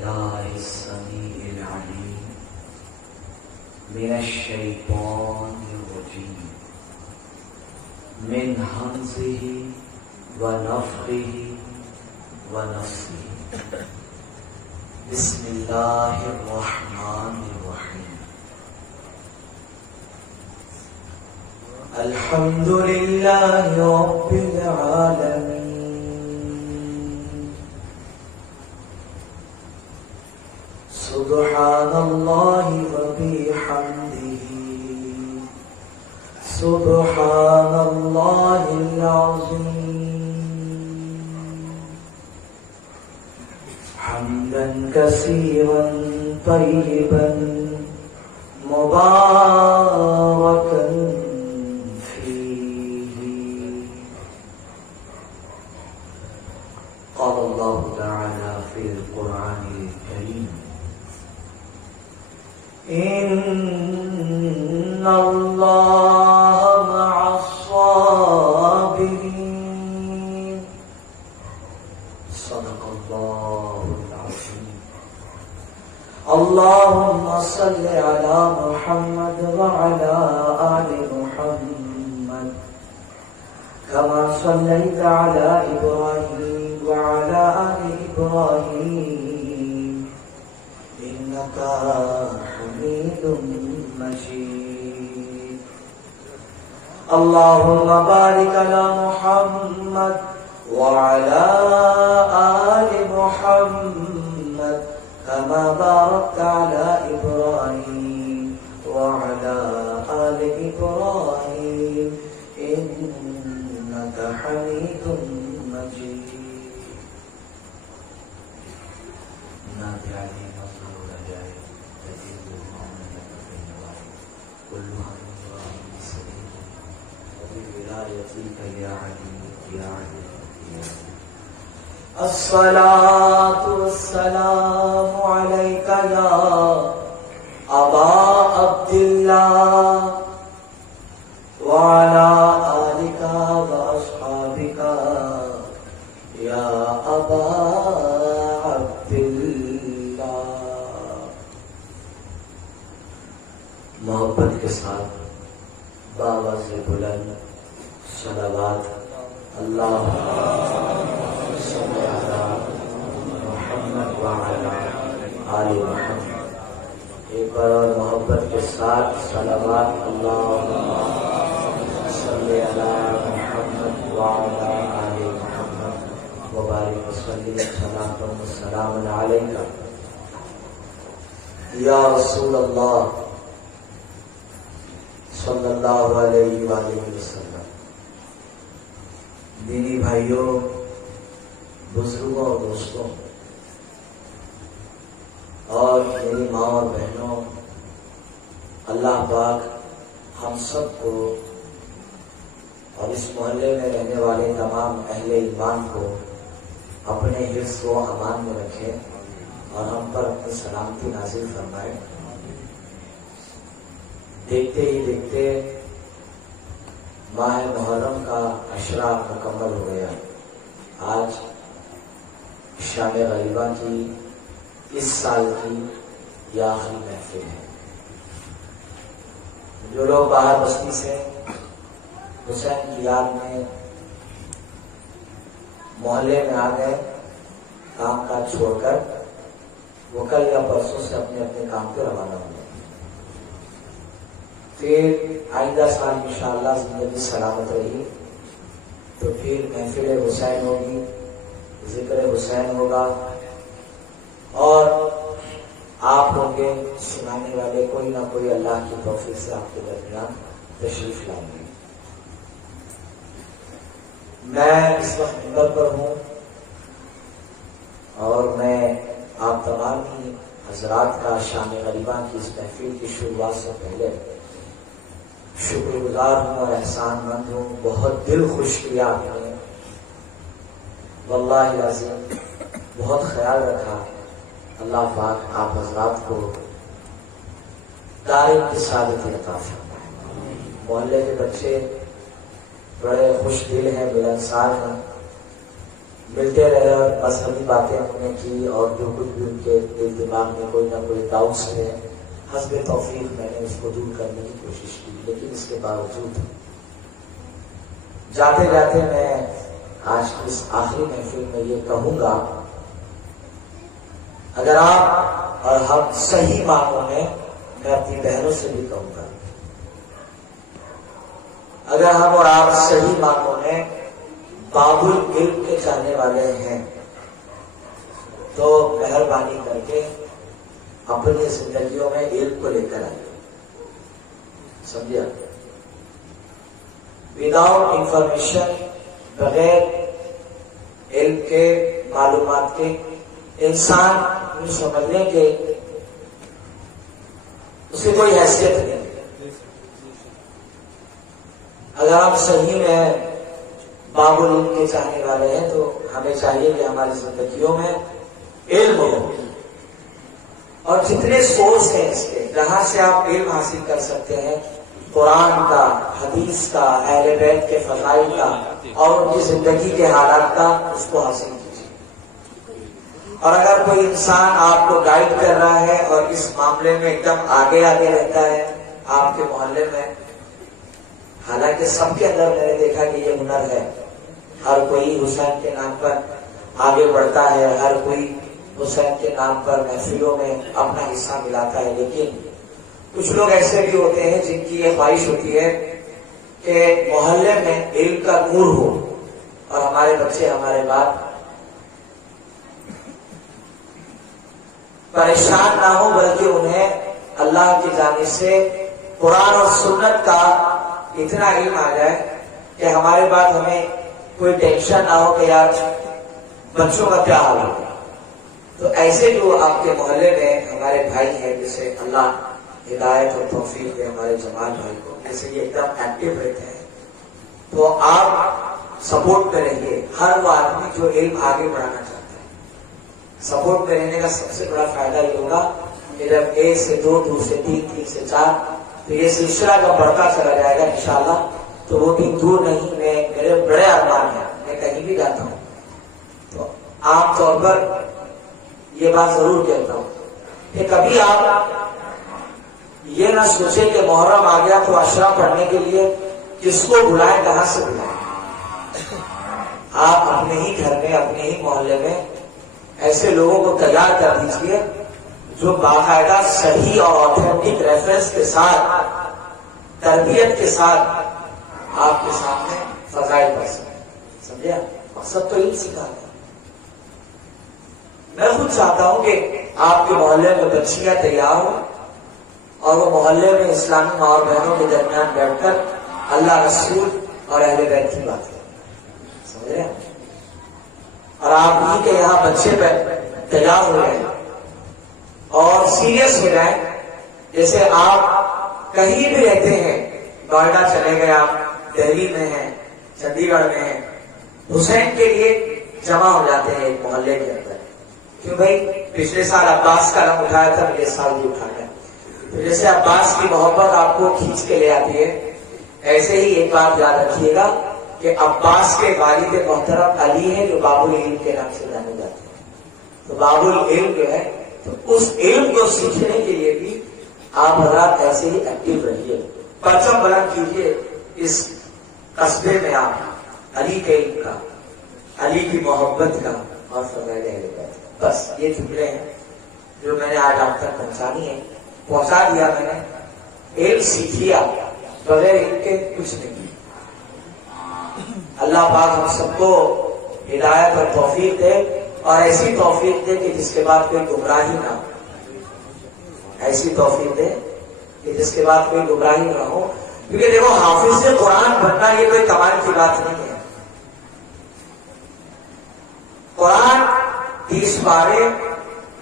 بالله السميع العليم من الشيطان الرجيم من همزه ونفخه ونفثه بسم الله الرحمن الرحيم الحمد لله رب العالمين سبحان الله وبحمده سبحان الله العظيم حمدا كثيرا طيبا مباركا فيه قال الله تعالى في القرآن الكريم إن الله مع الصابرين صدق الله العظيم اللهم صل على محمد وعلى آل محمد كما صليت على إبراهيم وعلى آل إبراهيم إنك حميد مجيد اللهم بارك على محمد وعلى آل محمد كما باركت على إبراهيم وعلى آل إبراهيم إنك حميد مجيد الصلاة والسلام عليك يا أبا عبد الله وعلى آلك وأصحابك يا أبا عبد الله. محبت کے ساتھ بابا سے بلند صلوات اللہ محمد وعلی آل محمد. ایک بار اور محبت کے ساتھ صلوات اللہ صلی علی محمد وعلی آل محمد وبارک وسلم صلاۃ و سلام علیک یا رسول اللہ صلی اللہ علیہ وآلہ وسلم. دینی بھائیوں، بزرگوں اور دوستوں اور میری ماں اور بہنوں، اللہ پاک ہم سب کو اور اس محلے میں رہنے والے تمام اہل ایمان کو اپنے حفظ و امان میں رکھے اور ہم پر اپنی سلامتی نازل فرمائے. دیکھتے ہی دیکھتے ماہ محرم کا عشرہ مکمل ہو گیا. آج شام غریبہ کی اس سال کی یہ آخری محفل ہے. جو لوگ باہر بستی سے حسین کی یاد میں محلے میں آ گئے کام کاج چھوڑ کر، وہ کل یا پرسوں سے اپنے اپنے کام پہ روانہ ہو گئے. پھر آئندہ سال انشاءاللہ زندگی سلامت رہی تو پھر محفل حسین ہوگی، ذکر حسین ہوگا اور آپ ہوں گے سنانے والے، کوئی نہ کوئی اللہ کی توفیق سے آپ کے درمیان تشریف لائیں گے. میں اس وقت منبر پر ہوں اور میں آپ تمام ہی حضرات کا شام غریبہ کی اس محفل کی شروعات سے پہلے شکر گزار ہوں اور احسان مند ہوں. بہت دل خوش کیا آپ نے، واللہ العظیم بہت خیال رکھا. اللہ پاک آپ حضرات کو دائم کی سعادت عطا فرمائے. محلے کے بچے بڑے خوش دل ہیں، ملنسار ہیں. ملتے رہے اور مذہبی باتیں ہم نے کی، اور جو کچھ بھی ان کے دل دماغ میں کوئی نہ کوئی ڈاؤٹس تھے، حسب توفیق میں نے اس کو دور کرنے کی کوشش کی، لیکن اس کے باوجود جاتے جاتے میں آج اس آخری محفل میں یہ کہوں گا، اگر آپ اور ہم صحیح معنوں میں اپنی بہنوں سے بھی کہوں گا، اگر ہم اور آپ صحیح معنوں میں باب العلم کے چاہنے والے ہیں تو مہربانی کر کے اپنی زندگیوں میں علم کو لے کر آئیے. سمجھا؟ وداؤٹ انفارمیشن، بغیر علم کے، معلومات کے، انسان سمجھ لیں کہ اس کی کوئی حیثیت نہیں. اگر آپ صحیح میں باب العلم کے چاہنے والے ہیں تو ہمیں چاہیے کہ ہماری زندگیوں میں علم ہو، اور جتنے سورس ہیں اس کے جہاں سے آپ علم حاصل کر سکتے ہیں، قرآن کا، حدیث کا، اہل بیت کے فضائل کا اور ان کی زندگی کے حالات کا، اس کو حاصل کیجیے. اور اگر کوئی انسان آپ کو گائیڈ کر رہا ہے اور اس معاملے میں ایک دم آگے رہتا ہے آپ کے محلے میں، حالانکہ سب کے اندر میں نے دیکھا کہ یہ ہنر ہے، ہر کوئی حسین کے نام پر آگے بڑھتا ہے، ہر کوئی حسین کے نام پر محفلوں میں اپنا حصہ ملاتا ہے، لیکن کچھ لوگ ایسے بھی ہوتے ہیں جن کی یہ خواہش ہوتی ہے کہ محلے میں علم کا نور ہو اور ہمارے بچے ہمارے بعد پریشان نہ ہو، بلکہ انہیں اللہ کی جانب سے قرآن اور سنت کا اتنا علم آ جائے کہ ہمارے بعد ہمیں کوئی ٹینشن نہ ہو کہ یار بچوں کا کیا حال ہوگا. تو ایسے جو آپ کے محلے میں ہمارے بھائی ہیں، جیسے اللہ ہدایت اور توفیق دے ہمارے جمال بھائی کو، جیسے یہ ایک دم ایکٹیو رہتے ہیں، تو آپ سپورٹ میں رہیے. ہر وہ آدمی جو علم آگے بڑھانا چاہتا ہے، سپورٹ میں رہنے کا سب سے بڑا فائدہ یہ ہوگا کہ جب 1 سے 2، 2 سے 3، 3 سے 4، تو یہ سلسلہ جب بڑھتا چلا جائے گا انشاءاللہ، تو وہ دن دور نہیں. میرے بڑے ارمان ہیں، میں کہیں بھی جاتا ہوں تو عام طور پر یہ بات ضرور کہتا ہوں کہ کبھی آپ یہ نہ سوچیں کہ محرم آ گیا تو اشرا پڑھنے کے لیے کس کو بلائیں، کہاں سے بلائیں. آپ اپنے ہی گھر میں، اپنے ہی محلے میں ایسے لوگوں کو تیار کر دیجیے جو باقاعدہ صحیح اور آتھینٹک ریفرنس کے ساتھ، تربیت کے ساتھ آپ کے سامنے فضائل پڑھ سکیں. سمجھا؟ مقصد تو یہ سکھانا ہے. میں خود چاہتا ہوں کہ آپ کے محلے میں بچیاں تیار ہوں اور وہ محلے میں اسلامی ماں اور بہنوں کے درمیان بیٹھ کر اللہ، رسول اور اہل بیت کی بات کریں. سمجھ رہے ہیں؟ اور آپ ہی کے یہاں بچے تیار ہو رہے ہیں اور سیریس ہو جائیں. جیسے آپ کہیں بھی رہتے ہیں، نوئیڈا چلے گئے، آپ دہلی میں ہیں، چنڈی گڑھ میں ہیں، حسین کے لیے جمع ہو جاتے ہیں ایک محلے کے اندر. کیوں بھائی؟ پچھلے سال عباس کا رنگ اٹھایا تھا، یہ سال بھی اٹھانا ہے. تو جیسے عباس کی محبت آپ کو کھینچ کے لے آتی ہے، ایسے ہی ایک بات یاد رکھیے گا کہ عباس کے والد محترم علی ہیں جو باب العلم کے نام سے جانے جاتے ہیں. تو باب العلم جو ہے، تو اس علم کو سیکھنے کے لیے بھی آپ حضرات ایسے ہی ایکٹیو رہیے. پرچم بلند کیجیے اس قصبے میں، آپ علی کے علم کا، علی کی محبت کا اور فضائل اہل بیت کا. بس یہ جملے ہیں جو میں نے آج آپ تک پہنچانی ہے. پہنچا دیا میں نے. علم سیکھیا، بغیر علم کے کچھ نہیں. اللہ پاک ہم سب کو ہدایت اور توفیق دے، اور ایسی توفیق دے کہ جس کے بعد کوئی گمراہی نہ ہو. ایسی توفیق دے کہ جس کے بعد کوئی گمراہی نہ ہو. کیونکہ دیکھو، حافظ قرآن بننا یہ کوئی کمال کی بات نہیں ہے. قرآن 30 پارے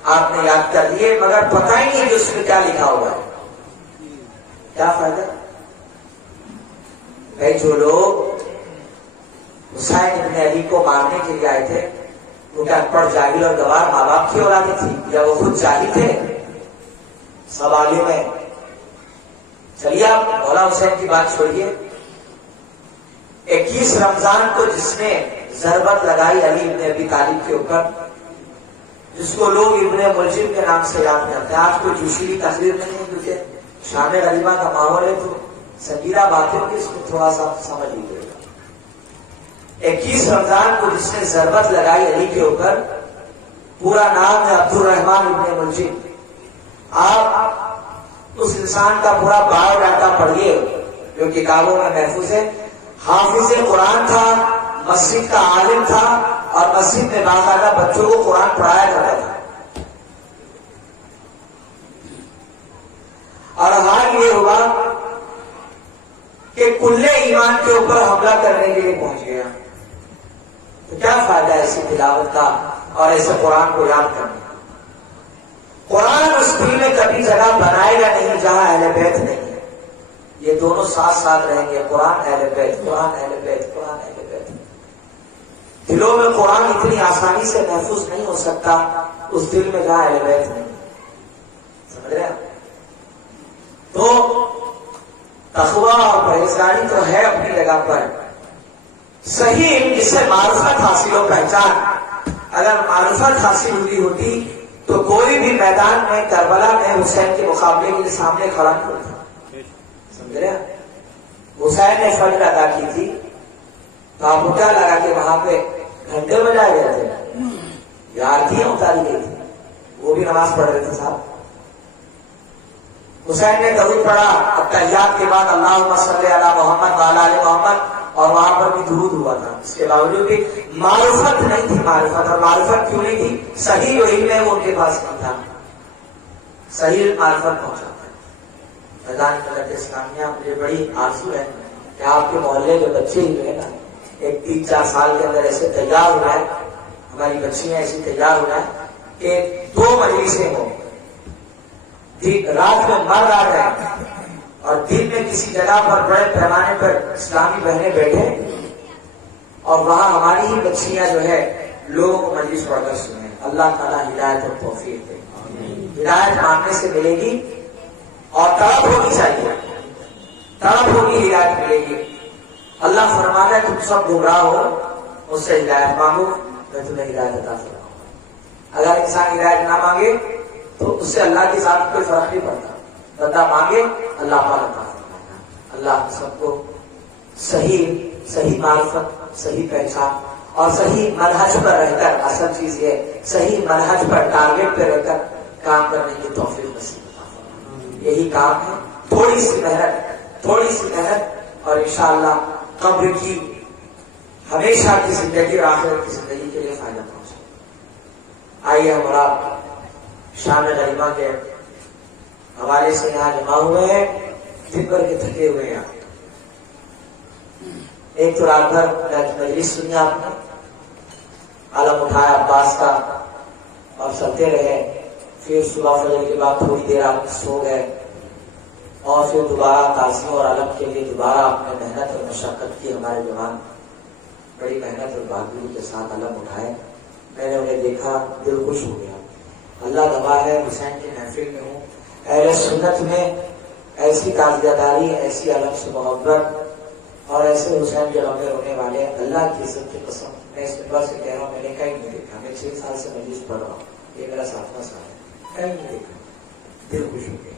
آپ نے یاد کر لیے، مگر پتہ ہی نہیں کہ اس میں کیا لکھا ہوا ہے. کیا فائدہ بھائی؟ جو لوگ حسین ابن علی کو مارنے کے لیے آئے تھے، وہ کیا ان پڑھ، جاہل اور گوار ماں باپ کی اولادیں تھی، یا وہ خود جاہل تھے؟ سب عالم ہیں. چلیے آپ مولا حسین کی بات چھوڑیے. 21 رمضان کو جس نے ضربت لگائی علی ابن ابی طالب کے اوپر، جس کو لوگ ابن ملجم کے نام سے یاد کرتے ہیں. آج کوئی جوشیلی تقریر نہیں ہے کیونکہ شام غریبہ کا ماحول ہے، تو سگیرہ باتیں بھی اس کو تھوڑا سا سمجھ لیجیے گا. 21 رمضان کو جس نے ضربت لگائی علی کے اوپر، پورا نام ہے عبد الرحمن ابن ملجم. آپ اس انسان کا پورا بایو ڈاٹا پڑھیے جو کتابوں میں محفوظ ہے. حافظ قرآن تھا، مسجد کا عالم تھا، اور مسجد میں باقاعدہ بچوں کو قرآن پڑھایا کرتا تھا. اور حال یہ ہوا کہ کلے ایمان کے اوپر حملہ کرنے کے لیے پہنچ گیا. تو کیا فائدہ ہے ایسی تلاوت کا اور ایسے قرآن کو یاد کرنے کا؟ قرآن اس دل میں کبھی جگہ بنائے گا نہیں جہاں اہل بیت نہیں ہے. یہ دونوں ساتھ ساتھ رہیں گے، قرآن اہل بیت، قرآن اہل بیت، قرآن اہل بیت. دلوں میں قرآن اتنی آسانی سے محفوظ نہیں ہو سکتا اس دل میں جہاں اہل بیت نہیں. سمجھ رہے ہیں؟ تو تقویٰ اور پرہیزگاری تو ہے اپنی جگہ پر. صحیح علم جس سے معرفت حاصل ہو، پہچان، اگر معرفت حاصل ہوئی ہوتی تو کوئی بھی میدان میں کربلا میں حسین کے مقابلے کے لیے سامنے کھڑا نہیں ہوتا. سمجھ رہے ہیں؟ حسین نے فجر ادا کی تھی تو آپ کو کیا لگا کہ وہاں پہ گھنٹے بجائے گئے تھے یا آرتیاں اتاری گئی تھی؟ وہ بھی نماز پڑھ رہے تھے صاحب. حسین نے درود پڑھا التحیات کے بعد اللہم صلی علی محمد وعلی آل محمد، اور وہاں پر بھی درود ہوا تھا. اس کے باوجود بھی معرفت نہیں تھی. معرفت، اور معرفت کیوں نہیں تھی؟ صحیح علم ہے وہ ان کے پاس نہیں تھا. صحیح معرفت پہنچا تھا. میدان ملت اسلامیہ مجھے بڑی آرزو ہے کہ آپ کے محلے کے بچے ہی جو ہے نا ایک 3-4 سال کے اندر ایسے تیار ہو جائے، ہماری بچیاں ایسی تیار ہو جائیں کہ 2 مجلسیں ہوں، رات میں مر آ جائے اور دن میں کسی جگہ پر بڑے پیمانے پر اسلامی بہنیں بیٹھے اور وہاں ہماری ہی بچیاں جو ہے لوگوں کو مجلس پڑھ کر سنیں. اللہ تعالیٰ ہدایت اور توفیق دے. ہدایت مانگنے سے ملے گی اور طلب ہونی چاہیے، طلب ہوگی ہدایت ملے گی. اللہ فرماتا ہے تم سب گمراہ ہو، اس سے ہدایت مانگو میں تمہیں ہدایت عطا فرماؤں گا. اگر انسان ہدایت نہ مانگے تو اس سے اللہ کی ذات کوئی فرق نہیں پڑتا. بندہ مانگے اللہ پاک عطا فرمائے گا. اللہ سب کو صحیح معرفت، صحیح پہچان اور صحیح منہج پر رہ کر، اصل چیز یہ صحیح منہج پر ٹارگیٹ پہ رہ کر کام کرنے کی توفیق نصیب عطا فرمائے. یہی کام ہے. تھوڑی سی محنت اور انشاءاللہ قبر کی ہمیشہ کی زندگی اور آخرت کی زندگی کے لیے فائدہ پہنچے. آئیے ہمارا شام غریبہ کے حوالے سے یہاں جمع ہوئے ہیں، دن بھر کے تھکے ہوئے ہیں. ایک تو رات بھر مجلس سنی آپ نے، علم اٹھایا عباس کا اور چلتے رہے. پھر صبح فجر کے بعد تھوڑی دیر آپ سو گئے اور پھر دوبارہ تعظیم اور علم کے لیے دوبارہ آپ نے محنت اور مشقت کی. ہمارے جوان بڑی محنت اور بہادری کے ساتھ علم اٹھائے. میں نے انہیں دیکھا، دل خوش ہو گیا. اللہ گواہ ہے حسین کی محفل میں ہوں. اہل سنت میں ایسی تعزیہ داری، ایسی علم سے محبت اور ایسے حسین کے غم میں رونے والے، اللہ کی عزت کی قسم میں اس منبر سے کہہ رہا ہوں، میں نے کہیں نہیں دیکھا. میں 6 سال سے مجلس پڑھ رہا ہوں، یہ میرا 7واں سال ہے، کہیں نہیں دیکھا. دل خوش ہو گیا.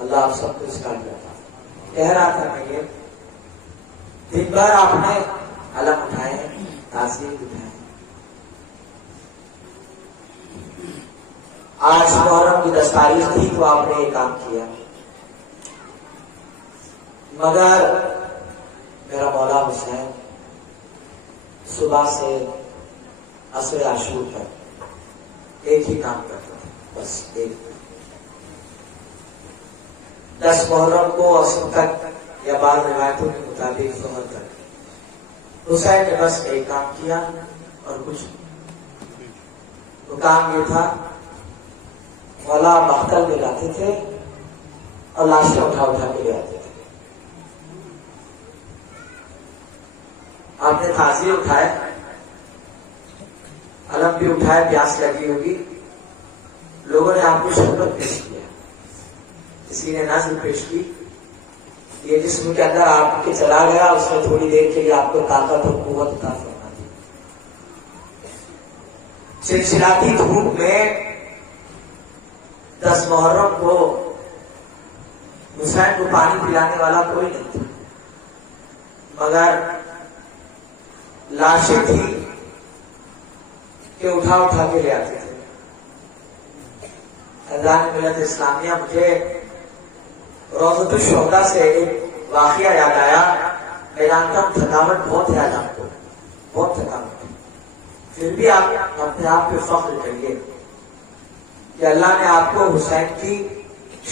اللہ آپ سب کو اس کا تھا. کہہ رہا تھا میں یہ دن بھر آپ نے علم اٹھائے ہیں، تعزیے اٹھائے. آج محرم کی 10 تاریخ تھی تو آپ نے یہ کام کیا، مگر میرا مولا حسین صبح سے عصر عاشور تک ایک ہی کام کرتا تھا، بس ایک. 10 محرم کو عصر تک یا بعض روایتوں کے مطابق ظہر تک حسین نے بس ایک کام کیا اور کچھ. وہ کام یہ تھا، مولا مقتل میں جاتے تھے اور لاشیں اٹھا کے لے آتے تھے. آپ نے تعزیے اٹھائے، علم بھی اٹھائے، پیاس لگی ہوگی، لوگوں نے آپ کو شربت پیش کیا، کسی نے نظر پیش کی، یہ جسم کے اندر آپ کے چلا گیا، اس نے تھوڑی دیر کے لیے آپ کو طاقت اور قوت عطا فرما دی. چلچلاتی دھوپ میں 10 محرم کو حسین کو پانی پلانے والا کوئی نہیں تھا، مگر لاشیں تھی کہ اٹھا اٹھا کے لے آتے تھے. اذان ملت اسلامیہ مجھے روضۃ الشہداء سے ایک واقعہ یاد آیا. میں جانتا ہوں تھکاوٹ بہت ہے آج آپ کو، بہت تھکاوٹ ہے، پھر بھی آپ اپنے آپ پہ فخر کریے کہ اللہ نے آپ کو حسین کی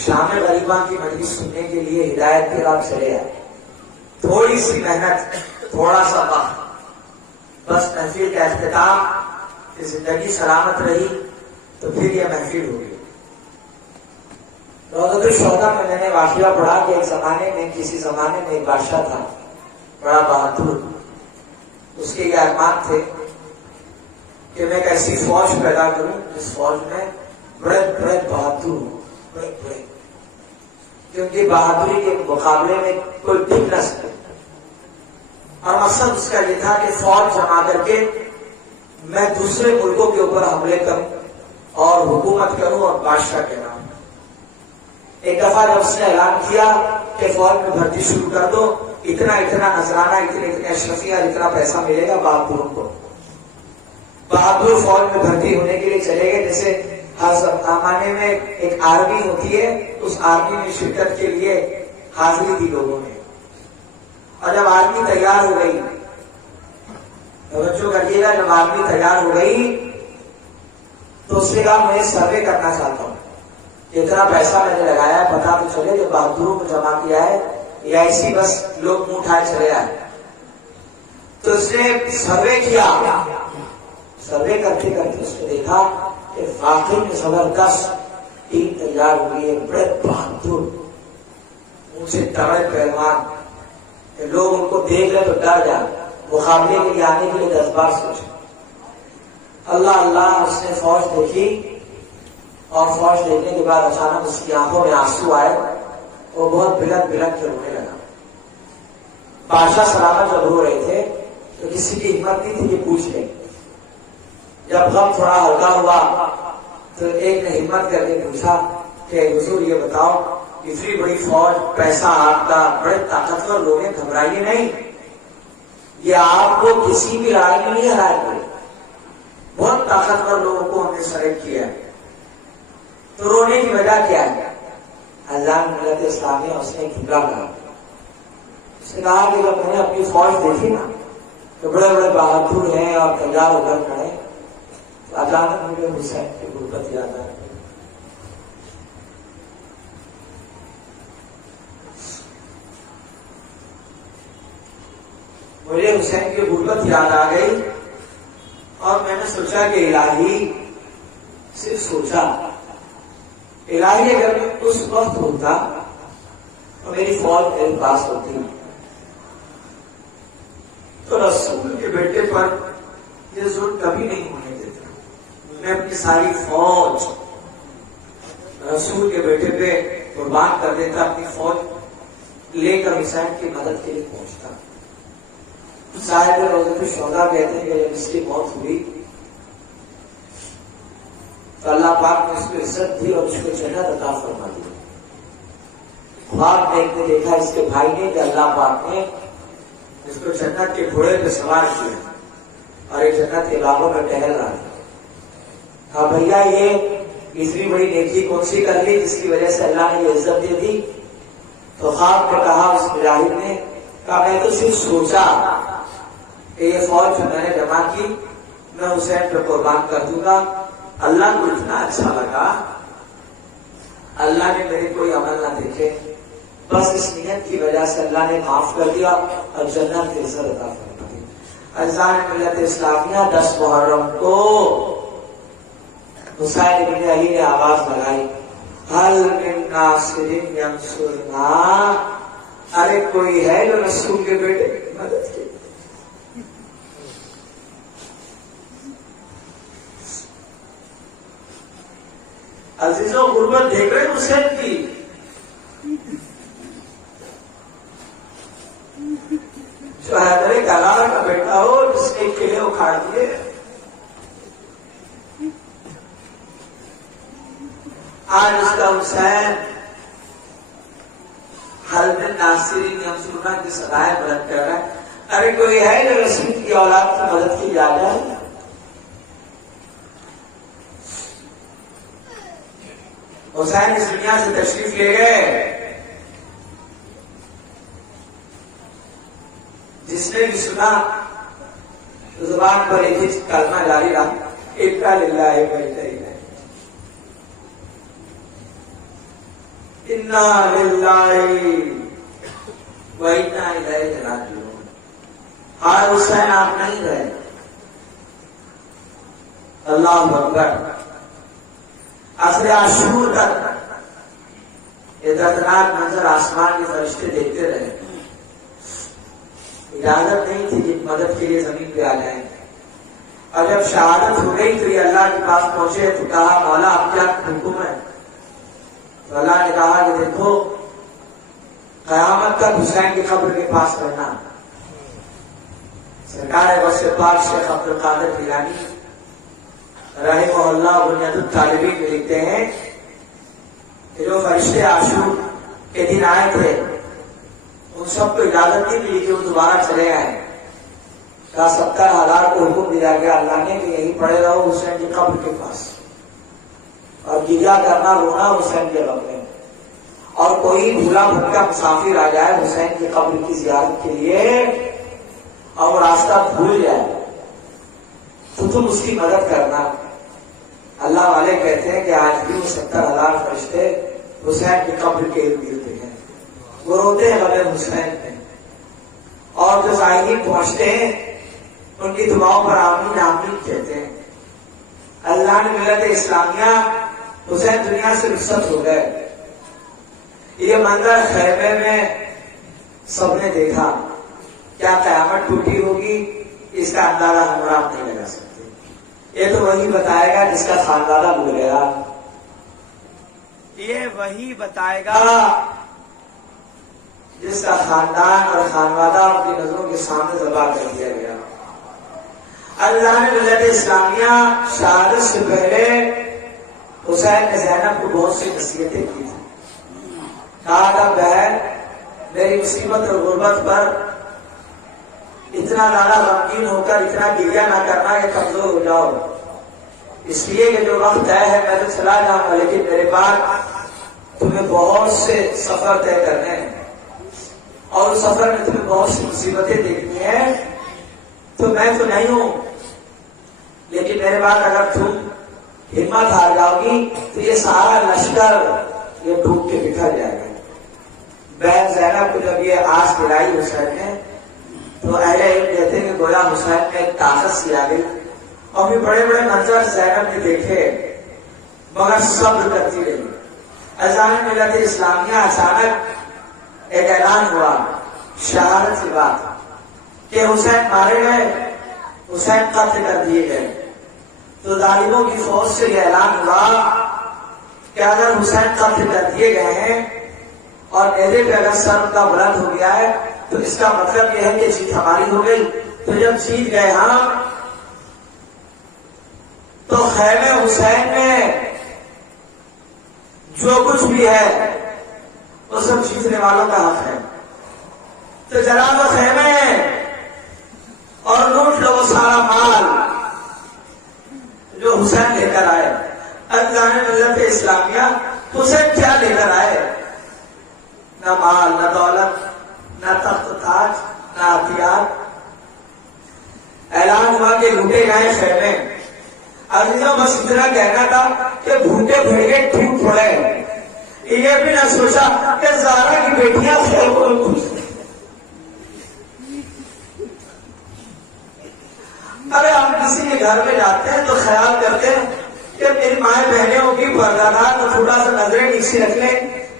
شام غریباں کی مجلس سننے کے لیے ہدایت کے بعد چلے آئے. تھوڑی سی محنت، تھوڑا سا وقت، بس محفل کا اختتام، زندگی سلامت رہی تو پھر یہ محفل ہوگی. روضۃ الشہداء میں نے واقعہ پڑھا کہ ایک زمانے میں، کسی زمانے میں ایک بادشاہ تھا بڑا بہادر. اس کے یہ ارمان تھے کہ میں ایک ایسی فوج پیدا کروں جس فوج میں بڑے بڑے بہادر ہوں، بڑے بڑے، کیونکہ بہادری کے مقابلے میں کوئی ٹک نہ سکے. اور مقصد اس کا یہ تھا کہ فوج جما کر کے میں دوسرے ملکوں کے اوپر حملے کروں اور حکومت کروں اور بادشاہ کے نام. ایک دفعہ جب اس نے اعلان کیا کہ فوج میں بھرتی شروع کر دو، اتنا اتنا نذرانہ، اتنے اتنے اشرفیہ، اتنا پیسہ ملے گا بہادروں کو. بہادر فوج میں بھرتی ہونے کے لیے چلے گئے. جیسے ہر زمانے میں ایک آرمی ہوتی ہے، اس آرمی میں شرکت کے لیے حاضری دی لوگوں نے. اور جب آرمی تیار ہو گئی، توجہ کریے گا، جب آرمی تیار ہو گئی تو اس نے کہا میں سروے کرنا چاہتا ہوں، اتنا پیسہ میں نے لگایا ہے، پتا تو چلے جو بہادروں کو جمع کیا ہے یا ایسی بس لوگ منہ اٹھائے چلے آئے. تو اس نے سروے کیا. سروے کرتے کرتے اس نے دیکھا کہ واقعی میں زبردست ٹیم تیار ہوئی ہے، بڑے بہادر، ان سے تگڑے پہلوان، لوگ ان کو دیکھ لیں تو ڈر جائیں، مقابلے کے لیے آنے کے لیے 10 بار سوچے. اللہ اللہ، اس نے فوج دیکھی اور فوج دیکھنے کے بعد اچانک اس کی آنکھوں میں آنسو آئے، وہ بہت بلک بلک کے رونے لگا. بادشاہ سلامت جب رو رہے تھے تو کسی کی ہمت نہیں تھی کہ پوچھ لیں. جب غم تھوڑا ہلکا ہوا تو ایک نے ہمت کر کے پوچھا کہ حضور یہ بتاؤ، اتنی بڑی فوج، پیسہ آپ کا، بڑے طاقتور لوگ ہیں، گھبرائیے نہیں، یہ آپ کو کسی بھی لڑائی میں نہیں ہرائے گا، بہت طاقتور لوگوں کو ہم نے سلیکٹ کیا ہے. تو رونے کی وجہ کیا ہے؟ اللہ ملت اسلامیہ اس نے ایک جملہ کہا. اس نے کہا کہ جب میں نے اپنی فوج دیکھی نا کہ بڑے بڑے بہادر ہیں اور تیار ہو کر کھڑے، تو اچانک مجھے حسین کی غربت یاد آئی. مجھے حسین کی غربت یاد آ گئی اور میں نے سوچا کہ الہی، صرف سوچا، الہی اگر میں اس وقت ہوتا اور میری فوج میرے پاس ہوتی تو رسول کے بیٹے پر یہ ظلم کبھی نہیں ہونے دیتا. میں اپنی ساری فوج رسول کے بیٹے پہ قربان کر دیتا، اپنی فوج لے کر حسین کی مدد کے لیے پہنچتا. صاحب روضۃ الشہداء کہتے ہیں کہ جب اس کی موت ہوئی تو اللہ پاک نے اس کو عزت دی اور اس کو جنت عطا فرما دی. خواب دیکھتے دیکھا اس کے بھائی نے کہ اللہ پاک نے اس کو جنت کے گھوڑے پہ سوار کیا اور ایک جنت کے باغوں میں ٹہل رہا تھا. کہا بھیا یہ اتنی بڑی نیکی کون سی کر لی جس کی وجہ سے اللہ نے یہ عزت دے دی؟ تو خواب میں کہا اس مجاہد نے، کہا میں تو صرف سوچا کہ یہ فوج جو میں نے جمع کی میں حسین پہ قربان کر دوں گا. اللہ کو اتنا اچھا لگا، اللہ نے میرے کوئی عمل نہ دیکھے، بس اس نیت کی وجہ سے اللہ نے معاف کر دیا اور جنت کی عزت عطا فرما دی. اذان ملت اسلامیہ 10 محرم کو حسین بن علی نے آواز لگائی، حل من ناصر ینصرنا، ارے کوئی ہے جو رسول کے بیٹے کی مدد کے. عزیزوں غربت دیکھ رہے حسین کی، بیٹا ہو جس نے قلعے اکھاڑ دیے. آج اس کا حسین حلب ناصری منصورہ کی صدائیں بلند کر رہا ہے. ارے کوئی ہے جو رسول کی اولاد کی مدد کی جا جائے؟ حسین اس دنیا سے تشریف لے گئے. جس نے بھی سنا زبان پر ایک ہی کلمہ جاری رہا, انا للہ و انا الیہ انا للہ و انا الیہ راجعون. آج حسین آپ نہیں رہے. اللہ اکبر. عصر عاشور تک یہ دردناک منظر آسمان کے فرشتے دیکھتے رہے. اجازت نہیں تھی کہ مدد کے لیے زمین پہ آ جائیں. اور جب شہادت ہو گئی تو یہ اللہ کے پاس پہنچے تو کہا مولا اب کیا حکم ہے؟ تو اللہ نے کہا کہ دیکھو قیامت تک حسین کی قبر کے پاس رہنا. سرکار غوث پاک شیخ عبد القادر جیلانی رحمہ اللہ بنیاد الطالبین میں لکھتے ہیں کہ جو فرشتے عاشور کے دن آئے تھے ان سب کو اجازت نہیں ملی کہ وہ دوبارہ چلے آئے. کہا 70,000 کو حکم دیا گیا اللہ نے کہ یہیں پڑے رہو حسین کی قبر کے پاس, اور گرجا کرنا رونا حسین کے غم میں. اور کوئی بھولا بھٹکا مسافر آ جائے حسین کی قبر کی زیارت کے لیے اور وہ راستہ بھول جائے تو تم اس کی مدد کرنا. اللہ والے کہتے ہیں کہ آج بھی وہ 70,000 فرشتے حسین کی قبر کے ارد گرد ہیں. وہ روتے ہیں غم حسین میں, اور جو زائرین پہنچتے ہیں ان کی دعاؤں پر آمین آمین کہتے ہیں. اللہ نے ملت اسلامیہ حسین دنیا سے رخصت ہو گئے. یہ منظر خیمے میں سب نے دیکھا. کیا قیامت ٹوٹی ہوگی اس کا اندازہ ہم آپ نہیں لگا سکتے. یہ تو وہی بتائے گا جس کا خاندانہ بھول گیا. یہ وہی بتائے گا جس کا خاندان اور خانوادہ اپنی نظروں کے سامنے ذبح کر دیا گیا. اللہ نے ملت اسلامیہ شہادت سے پہلے حسین نے زینب کو بہت سی نصیحتیں کی تھی. کہا تھا بہن میری مصیبت اور غربت پر اتنا زیادہ غمگین ہو کر اتنا گریہ نہ کرنا کہ کمزور ہو جاؤ. اس لیے کہ جو وقت طے ہے میں تو چلا جاؤں گا لیکن میرے بعد تمہیں بہت سے سفر طے کرنے ہیں اور اس سفر میں تمہیں بہت سی مصیبتیں دیکھنی ہیں. تو میں تو نہیں ہوں لیکن میرے بعد اگر تم ہمت ہار جاؤ گی تو یہ سارا لشکر یہ ڈوب کے بکھر جائے گا. بہن زینب کو جب یہ آس دلائی حسین نے تو اہل علم کہتے ہیں کہ گویا حسین میں ایک طاقت سی آ گئی. اور بھی بڑے بڑے منظر زینب نے دیکھے مگر صبر کرتی رہی. اذان ملت اسلامیہ اچانک ایک اعلان ہوا شہادت کی بات کہ حسین مارے گئے, حسین قتل کر دیے گئے. تو ظالموں کی فوج سے یہ اعلان ہوا کہ اگر حسین قتل کر دیے گئے ہیں اور نیزے پہ اگر سر ان کا بلند ہو گیا ہے تو اس کا مطلب یہ ہے کہ جیت ہماری ہو گئی. تو جب جیت گئے ہم تو خیمے حسین میں جو کچھ بھی ہے وہ سب جیتنے والوں کا حق ہے. تو جلا دو خیمے اور لوٹ لو وہ سارا مال جو حسین لے کر آئے. اللہ نے ملت اسلامیہ حسین کیا لے کر آئے؟ نہ مال, نہ دولت, نہ تخت و تاج, نہ ہتھیار. اعلان ہوا کہ لوٹے گئے خیمے. عزیزوں بس اتنا کہنا تھا کہ بھوکے بھیڑے ٹوٹ پڑے. یہ بھی نہ سوچا کہ زارا کی بیٹیاں خیر کو ارے ہم کسی کے گھر میں جاتے ہیں تو خیال کرتے ہیں کہ میری مائیں بہنیں ہوگی پردہ دار تو تھوڑا سا نظریں نیچے رکھ لیں,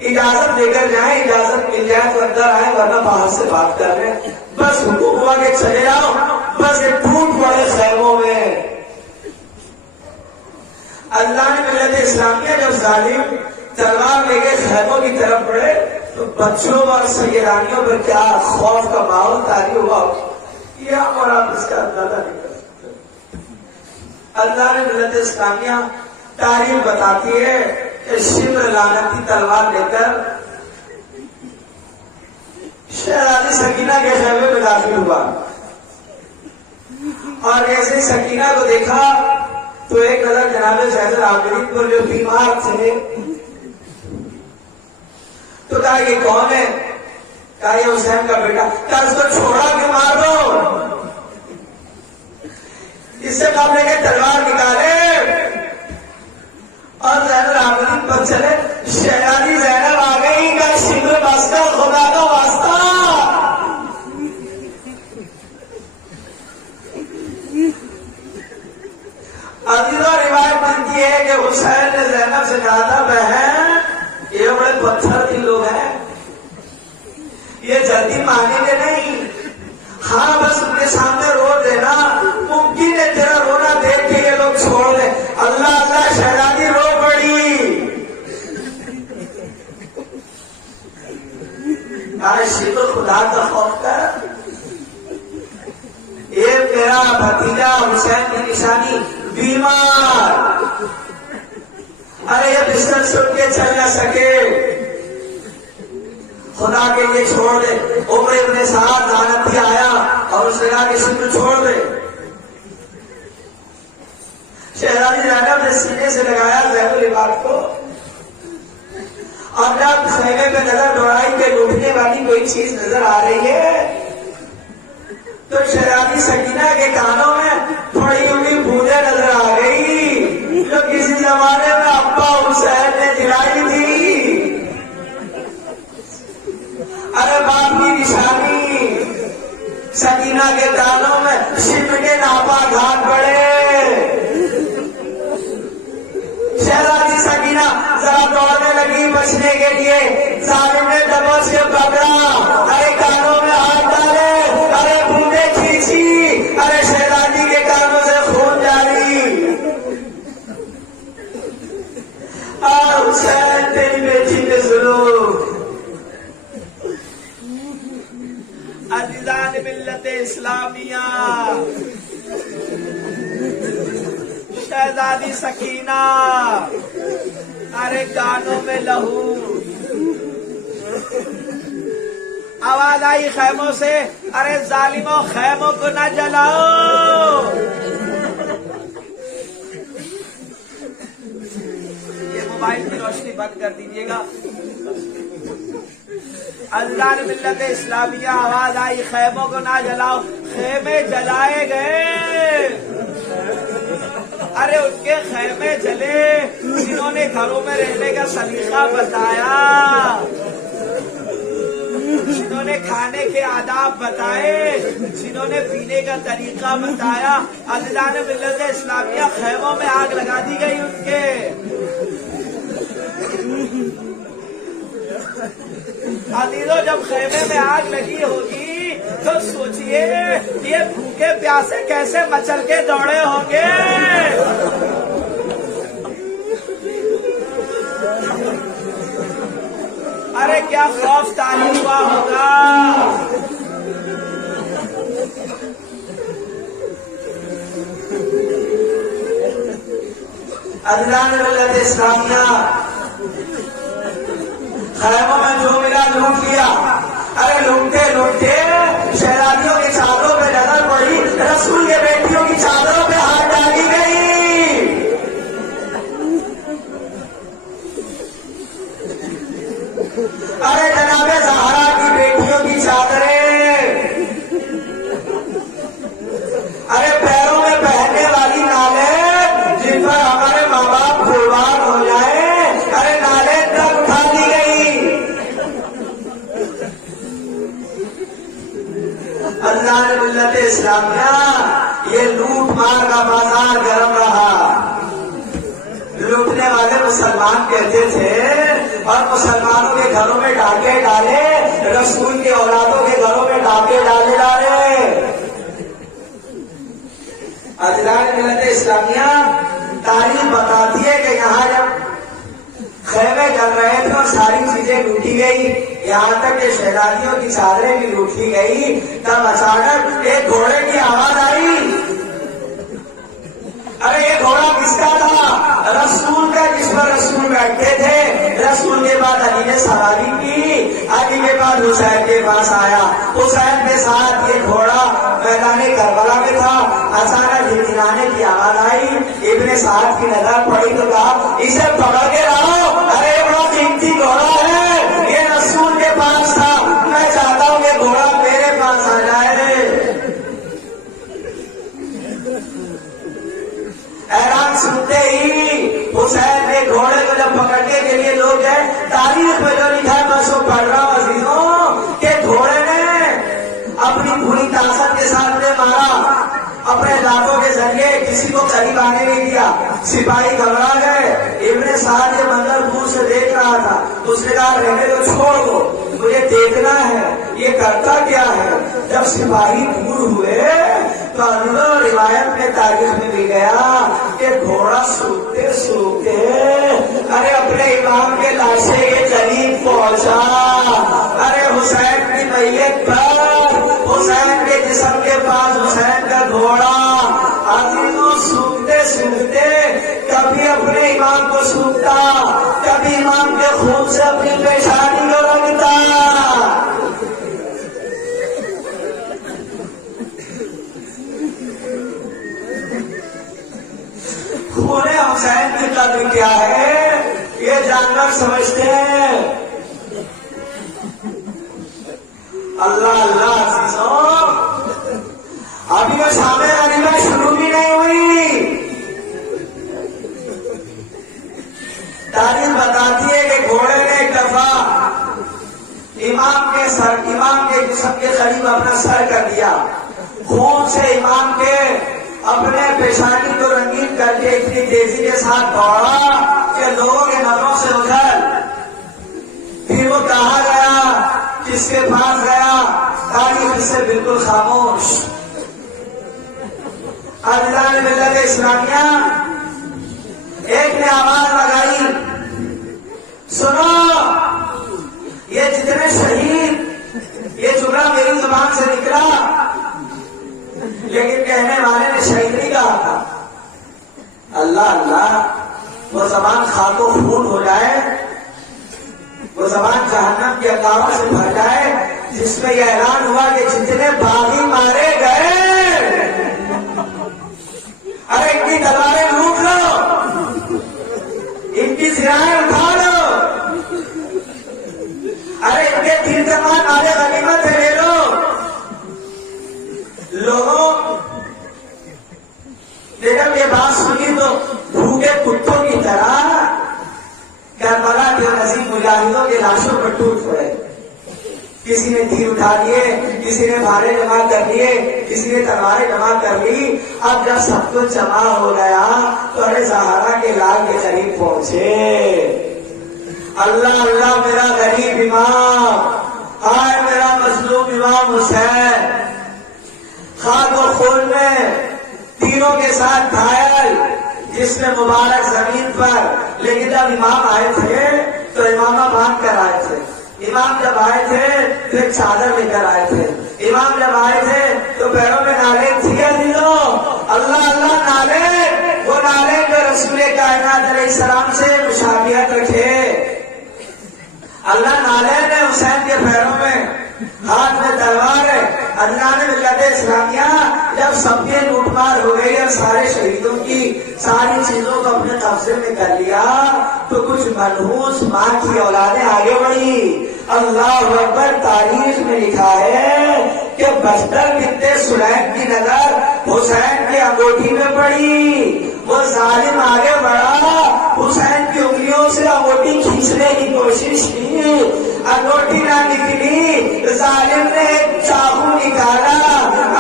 اجازت لے کر جائیں, اجازت مل جائے تو اندر آئے ورنہ باہر سے بات کر لیں. بس حکم ہوا کہ چلے جاؤ. بس یہ ٹوٹ پڑے خیموں میں. اللہ نے ملت اسلامیہ جب ظالم تلوار لے کے خیموں کی طرف بڑھے تو بچوں اور سیدانیوں پر کیا خوف کا ماحول طاری ہوا یہ ہم اور آپ اس کا اندازہ نہیں کر سکتے۔ اللہ نے ملت اسلامیہ تاریخ بتاتی ہے کہ شمر لعنتی تلوار لے کر شہزادی سکینہ کے خیمے میں داخل ہوا، اور جیسے سکینہ کو دیکھا تو ایک نظر جناب زید العابدین پر جو بیمار تھے تو کہا یہ کون ہے؟ کہا یہ حسین کا بیٹا۔ کہا اس کو چھوڑا کہ مار دو؟ اس سے قبل کے تلوار نکالے اور زید العابدین پر چلے۔ شہزادی زینب آ گئی کا شمر بس کا خدا کا واسطہ۔ عزیزوں روایت بنتی ہے کہ حسین نے زینب سے کہا تھا بہن یہ بڑے پتھر دل لوگ ہیں، یہ جلدی مانیں گے نہیں، ہاں بس ان کے سامنے رو دینا، ممکن ہے تیرا رونا دیکھ کے یہ لوگ چھوڑ دیں۔ اللہ اللہ شہزادی رو پڑی۔ شکر خدا کا خوف کر، یہ میرا بھتیجا حسین کی نشانی بیمار، ارے یہ بستر سے اٹھ کے چل نہ سکے، خدا کے لیے چھوڑ دے۔ عمر ابن سعد لعنتی آیا اور اس نے کہا کہ شکر چھوڑ دے۔ شہزادی زینب نے سینے سے لگایا زید العباد کو، اور جب خیمے پہ نظر دوڑائی کہ لوٹنے والی کوئی چیز نظر آ رہی ہے تو شہزادی سکینہ کے کانوں میں تھوڑی ہوئی بوندیں نظر آ گئی جو کسی زمانے میں ابا حسین نے دلائی تھی۔ ارے باپ کی نشانی، سکینہ کے کانوں میں شمر کے ناپا گھاٹ پڑے۔ شہزادی سکینہ ذرا دوڑنے لگی بچنے کے لیے، ظالم نے دبوچ کے پکڑا، ارے کانوں میں ہاتھ ڈالے، ارے بوندیں کھینچی، ارے شہزادی کے کانوں سے خون جاری۔ اور حسین تیری بیٹی نے سنو۔ عزیزان ملت اسلامیہ، شہزادی سکینہ ارے کانوں میں لہو، آواز آئی خیموں سے، ارے ظالموں خیموں کو نہ جلاؤ۔ یہ موبائل کی روشنی بند کر دیجیے گا۔ عزیزان ملت اسلامیہ، آواز آئی خیموں کو نہ جلاؤ، خیمے جلائے گئے۔ ارے ان کے خیمے جلے جنہوں نے گھروں میں رہنے کا سلیقہ بتایا، جنہوں نے کھانے کے آداب بتائے، جنہوں نے پینے کا طریقہ بتایا۔ عزیزان ملت اسلامیہ، خیموں میں آگ لگا دی گئی ان کے۔ عزیزوں جب خیمے میں آگ لگی ہوگی تو سوچئے یہ بھوکے پیاسے کیسے مچل کے دوڑے ہوں گے۔ ارے کیا خوف طاری ہوا ہوگا۔ عزیزان ملت اسلامیہ، خیموں میں جو ملا لوٹ لیا۔ ارے لوٹتے لوٹتے شہزادیوں کی چادروں پہ نظر پڑی، رسول کے بیٹیوں کی چادروں پہ ہاتھ ڈالی گئی۔ ارے جناب زہرا کی بیٹیوں کی چادریں، ارے پیروں میں پہننے والی نالیں جن پر ہمارے ماں باپ قربان ہو جائیں، ارے نالیں تک اٹھا دی گئی۔ اللہ نے ملت اسلامیہ، یہ لوٹ مار کا بازار گرم رہا۔ لوٹنے والے مسلمان کہتے تھے اور مسلمانوں کے گھروں میں ڈاکے ڈالے، رسول کے اولادوں کے گھروں میں ڈاکے ڈالے ڈالے۔ عزیزان ملت اسلامیہ، تاریخ بتاتی ہے کہ یہاں جب خیمے جل رہے تھے اور ساری چیزیں لوٹی گئی، یہاں تک کہ شہزادیوں کی چادریں بھی اٹھی گئی، تب اچانک ایک گھوڑے کی آواز آئی۔ ارے یہ گھوڑا کس کا تھا؟ رسول کا، جس پر رسول بیٹھتے تھے۔ رسول کے بعد علی نے سواری کی، علی کے بعد حسین کے پاس آیا، حسین کے ساتھ یہ گھوڑا میدان کربلا میں تھا۔ اچانک جھنجھنانے کی آواز آئی، ابن سعد کی نظر پڑی تو کہا اسے پکڑ کے لاؤ، ارے یہ بڑا قیمتی گھوڑا ہے، یہ رسول کے پاس تھا، میں چاہتا ہوں کہ گھوڑا میرے پاس آ جائے۔ اعلان سنتے ہی حسین نے گھوڑے کو جب پکڑنے کے لیے لوگ گئے، تاریخ میں جو لکھا ہے بس وہ پڑھ رہا ہوں عزیزوں، کہ گھوڑے نے اپنی پوری طاقت کے ساتھ میں مارا، اپنے دانتوں کے ذریعے کسی کو قریب آنے نہیں دیا۔ سپاہی گھبرا گئے۔ ابن سعد یہ منظر دور سے دیکھ رہا تھا، اس نے کہا رہنے دو، چھوڑ دو، مجھے دیکھنا ہے یہ کرتا کیا ہے۔ جب سپاہی دور ہوئے تو روایت میں تاریخ میں بھی گیا کہ گھوڑا سوکھتے سوکھتے ارے اپنے امام کے لاشے کے قریب پہنچا۔ ارے حسین کی میت پر، حسین کے جسم کے پاس حسین کا گھوڑا، عزیزوں سوکھتے سوکھتے کبھی اپنے امام کو سوکھتا، کبھی امام کے خون سے اپنی پیشانی کو رنگتا۔ خون حسین کی قدر کیا ہے یہ جانور سمجھتے ہیں۔ اللہ اللہ عزیزوں، ابھی وہ شام غنیمت شروع بھی نہیں ہوئی۔ تاریخ بتاتی ہے کہ گھوڑے نے ایک دفعہ امام کے جسم کے قریب اپنا سر کر دیا، خون سے امام کے اپنے پیشانی کو رنگین کر کے اتنی تیزی کے ساتھ دوڑا کہ لوگوں کے نظروں سے اجھل۔ پھر وہ کہا گیا، کس کے پاس گیا، تاریخ اس سے بالکل خاموش۔ عزیزان ملت اسلامیہ، ایک نے آواز لگائی، سنو یہ جتنے شہید، یہ جملہ میری زبان سے نکلا لیکن کہنے والے نے شہید نہیں کہا تھا۔ اللہ اللہ، وہ زبان خاک و خون ہو جائے، وہ زبان جہنم کے اکاڑوں سے بھر جائے، جس میں یہ اعلان ہوا کہ جتنے باغی مارے گئے ارے ان کی تلواریں لوٹ لو، ان کی سرائیں اٹھا لو، ارے ان کے تیر کمان مالے غنیمت سے لے لو۔ لوگوں نے جب یہ بات سنی تو بھوکے کتوں کی طرح کربلا کے نصیب مجاہدوں کے لاشوں پر ٹوٹ پڑے۔ کسی نے تیر اٹھا لیے، کسی نے بھارے جمع کر لیے، کسی نے تلواریں جمع کر لی۔ اب جب سب کچھ جمع ہو گیا تو ارے زہرا کے لال کے قریب پہنچے۔ اللہ اللہ میرا غریب امام، ہائے میرا مظلوم امام حسین، خاک و خون میں تیروں کے ساتھ گھائل، جس میں مبارک زمین پر۔ لیکن جب امام آئے تھے تو امامہ باندھ کر آئے تھے۔ امام جب آئے تھے تو ایک چادر لے کر آئے تھے۔ امام جب آئے تھے تو پیروں میں نالین تھی عزیزوں، اللہ اللہ نالین، وہ نالین جو رسول کائنات علیہ السلام سے مشابہت رکھے۔ اللہ نالین نے حسین کے پیروں میں، ہاتھ میں تلوار ہے۔ اللہ نے ملت اسلامیہ جب سب کے لوٹ مار ہو گئی اور سارے شہیدوں کی ساری چیزوں کو اپنے قبضے میں کر لیا تو کچھ منحوس ماں کی اولادیں آگے بڑھی۔ اللہ اکبر، تاریخ میں لکھا ہے کہ بستر بنت سلیم کی نظر حسین کی انگوٹھی میں پڑی۔ وہ ظالم آگے بڑھا، حسین کی انگلیوں سے انگوٹھی کھینچنے کی کوشش کی، انگوٹھی نہ نکلی، ظالم نے ایک چاقو نکالا،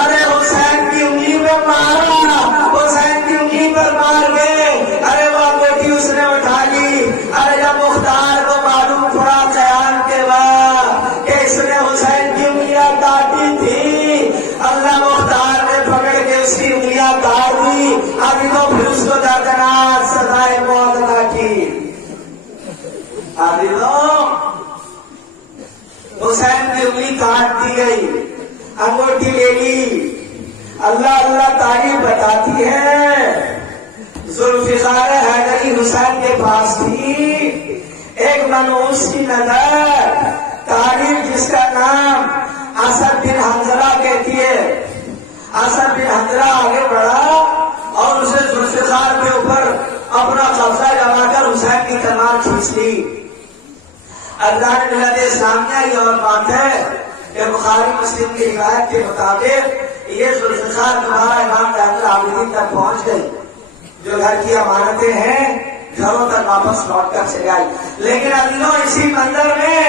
ارے حسین کی انگلی میں مارا، حسین کی انگلی پر مار گئے، ارے وہ انگوٹھی اس نے اٹھا لی۔ ارے جب مختار کو معلوم پڑا قیام کے بعد کہ اس نے حسین کی انگلیاں کاٹی تھی، اللہ مختار نے پکڑ کے اس کی انگلیاں کاٹ دی، ابھی تو پھر اس کو دردناک سزائے موت ادا کی۔ ابھی تو حسین کی انگلی کاٹ دی گئی، انگوٹھی لے لی، اللہ اللہ تعریف بتاتی ہے۔ ذوالفقار حیدری حسین کے پاس تھی، ایک منحوس کی نظر، تعریف جس کا نام اسد بن حنظلہ کہتی ہے۔ اسد بن حنظلہ آگے بڑھا اور اسے ذوالفقار کے اوپر اپنا قبضہ جما کر حسین کی تلوار کھینچ لی۔ اللہ نے ملت اسلامیہ یہ اور بات ہے کہ بخاری مسلم کی روایت کے مطابق یہ ذوالفقار تمہارا امام زین العابدین تک پہنچ گئی، جو گھر کی امانتیں ہیں گھروں تک واپس لوٹ کر چلے آئی۔ لیکن عزیزوں اسی منظر میں،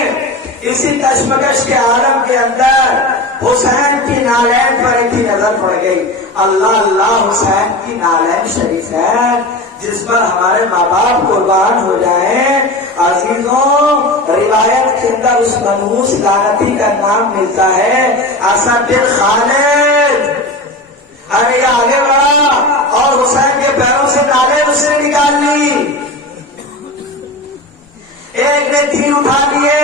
اسی کشمکش کے عالم کے اندر حسین کی نالین پر ایک ہی نظر پڑ گئی۔ اللہ اللہ، حسین کی نالین شریف ہے جس پر ہمارے ماں باپ قربان ہو جائیں۔ عزیزوں روایت کے اندر اس منحوس لعنتی کا نام ملتا ہے اسد بن خالد۔ ارے یہ آگے بڑھا اور حسین کے پیروں سے نالین اس نے نکال لی، ایک نے تیر اٹھا لیے،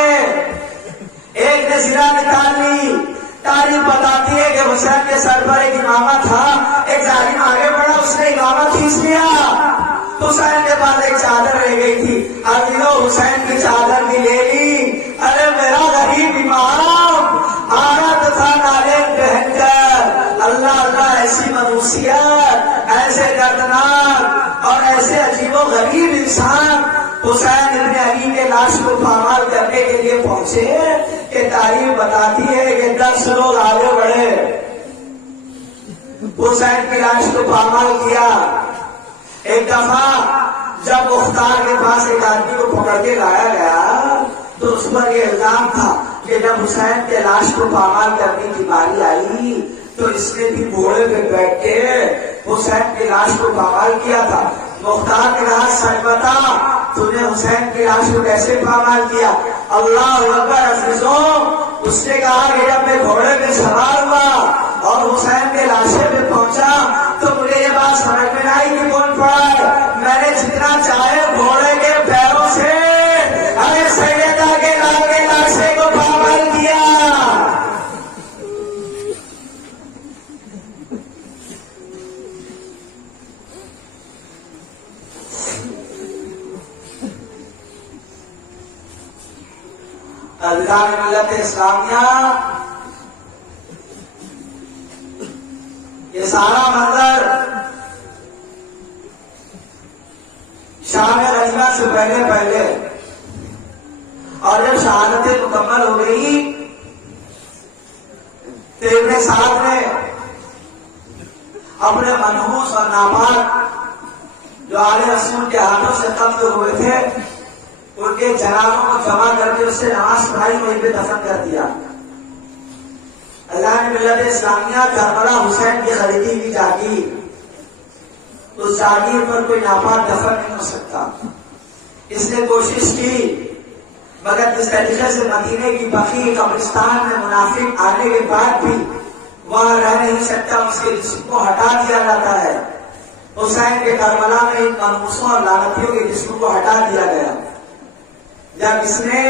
ایک نے سرا نکال لی۔ تاریخ بتاتی ہے کہ حسین کے سر پر ایک امامہ تھا، ایک ظالم آگے بڑھا، اس نے امامہ کھینچ لیا، حسین کے پاس ایک چادر رہ گئی تھی، عزیزوں حسین کی چادر بھی لے لی۔ ارے میرا غریب امام آرت تھا نالین پہن کر۔ اللہ اللہ، ایسی منحوسیت، ایسے دردناک اور ایسے عجیب و غریب انسان حسین ابن علی کے لاش کو پامال کرنے کے لیے پہنچے کہ تاریخ بتاتی ہے کہ 10 لوگ آگے بڑھے، حسین کی لاش کو پامال کیا۔ ایک دفعہ جب مختار کے پاس ایک آدمی کو پکڑ کے لایا گیا تو اس پر یہ الزام تھا کہ جب حسین کے لاش کو پامال کرنے کی باری آئی تو اس نے بھی گھوڑے پہ بیٹھ کے حسین کی لاش کو پامال کیا تھا۔ مختار نے کہا سچ بتا، تو نے حسین کی لاش کو کیسے پامال کیا؟ اللہ اکبر عزیزوں، اس نے کہا کہ جب میں گھوڑے پہ سوار ہوا اور حسین کے لاشے پہ پہنچا تو مجھے یہ بات سمجھ میں آئی کہ کون پڑا ہے، میں نے جتنا چاہے گھوڑے کے پیروں سے ارے سیدہ کے لال کے لاشے کو پامال کیا۔ عزیزان ملت اسلامیہ، یہ سارا منظر شام غنیمہ سے پہلے اور جب شہادتیں مکمل ہو گئی تو ابن سعد نے اپنے منحوس اور ناپاک جو آل رسول کے ہاتھوں سے قتل ہوئے تھے ان کے جنازوں کو جمع کر کے اس سے نماز پڑھائی، وہیں پہ دفن کر دیا۔ اللہ نے ملت اسلامیہ کربلا حسین کی خریدی کی جاگیر، اس جاگیر پر کوئی ناپاک دفن نہیں ہو سکتا۔ اس نے کوشش کی مگر جس طریقے سے مدینے کی بقیع قبرستان میں منافق آنے کے بعد بھی وہاں رہ نہیں سکتا، اس کے جسم کو ہٹا دیا جاتا ہے۔ حسین کے کربلا میں ان منحوسوں اور لعنتیوں کے جسم کو ہٹا دیا گیا۔ جب اس نے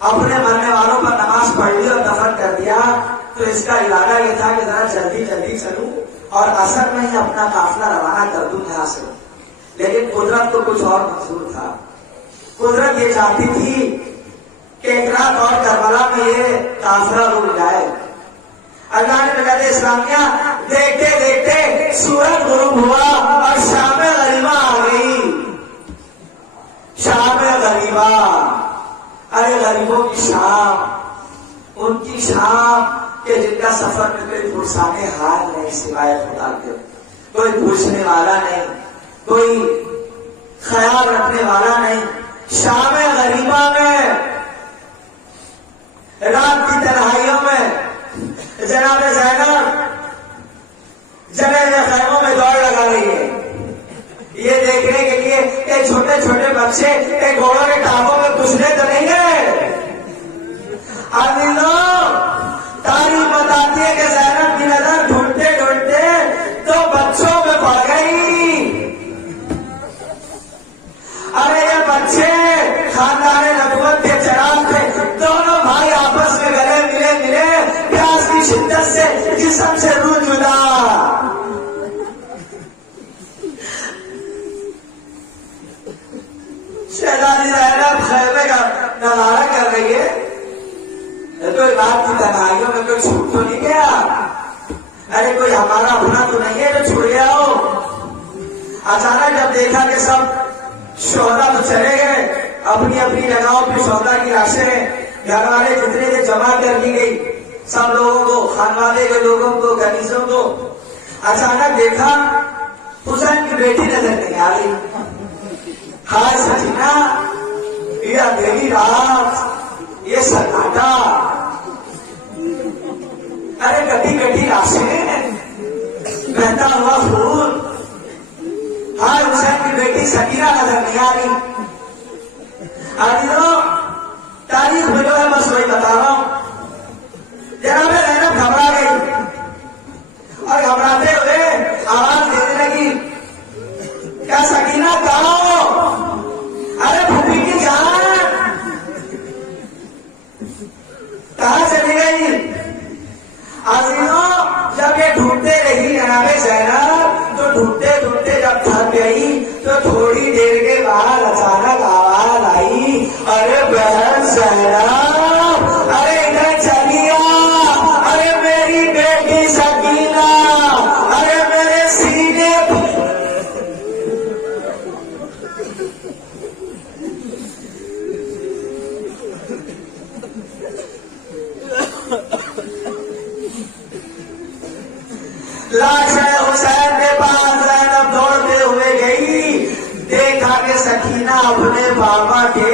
اپنے مرنے والوں پر نماز پڑھ لی اور دفن کر دیا تو اس کا ارادہ یہ تھا کہ ذرا جلدی جلدی چلوں اور اثر میں ہی اپنا قافلہ روانہ کر دوں یہاں سے، لیکن قدرت کو کچھ اور منظور تھا۔ قدرت یہ چاہتی تھی کہ ایک رات اور کربلا میں یہ قافلہ رک جائے۔ اللہ نے ملت اسلامیہ دیکھتے دیکھتے سورج غروب ہوا اور شام غریبہ آ گئی۔ شام غریبہ، ارے غریبوں کی شام، ان کی شام کہ جن کا سفر میں کوئی پرسانے حال نہیں سوائے خدا کے، کوئی پوچھنے والا نہیں، کوئی خیال رکھنے والا نہیں۔ شام غریبہ میں رات کی تنہائیوں میں جناب زینب جناب خیموں میں دوڑ لگا رہی ہے یہ دیکھنے کے لیے کہ چھوٹے چھوٹے بچے گھوڑوں کے ٹانگوں میں گھسنے تو نہیں گئے۔ تاریخ بتاتی ہے کہ زینب کی نظر ڈھونڈتے ڈھونڈتے تو بچوں میں پڑ گئی۔ ارے یہ بچے خاندان نبوت کے چراغ تھے، تو ہمارا اپنا تو نہیں ہے جو چھوڑ گیا ہو. اچانک جب دیکھا کہ سب شہدا تو چلے گئے اپنی اپنی جگہوں پہ، شہدا کی لاشیں گھر والے جتنے تھے جمع کر دی گئی، سب لوگوں کو، خانوادے کے لوگوں کو، کنیزوں کو. اچانک دیکھا حسین کی بیٹی نظر نہیں آ رہی. ہائے سکینہ، یہ اندھیری رات، یہ سناٹا، ارے کٹی کٹی لاشیں، بہتا ہوا خون. ہائے حسین کی بیٹی سکینہ نظر نہیں آ رہی. عزیزوں، تاریخ میں جو ہے بس وہی بتا رہا ہوں. جناب زینب گھبرا گئی اور گھبراتے ہوئے آواز دینے لگی، کیا سکینہ کہاں ہو؟ ارے پھوپھی کی جان کہاں چلی گئی؟ عزیزوں، جب یہ ڈھونڈتے رہی جناب زینب تو ڈھونڈتے ڈھونڈتے جب تھک گئی تو تھوڑی دیر کے بعد اچانک آواز آئی، ارے بہن زینب، ارے ادھر چلی آ، ارے میری بیٹی سکینہ، ارے میرے سینے لاش حسین کے پاس زینب دوڑتے ہوئے گئی. دیکھا کہ سکینہ اپنے بابا کے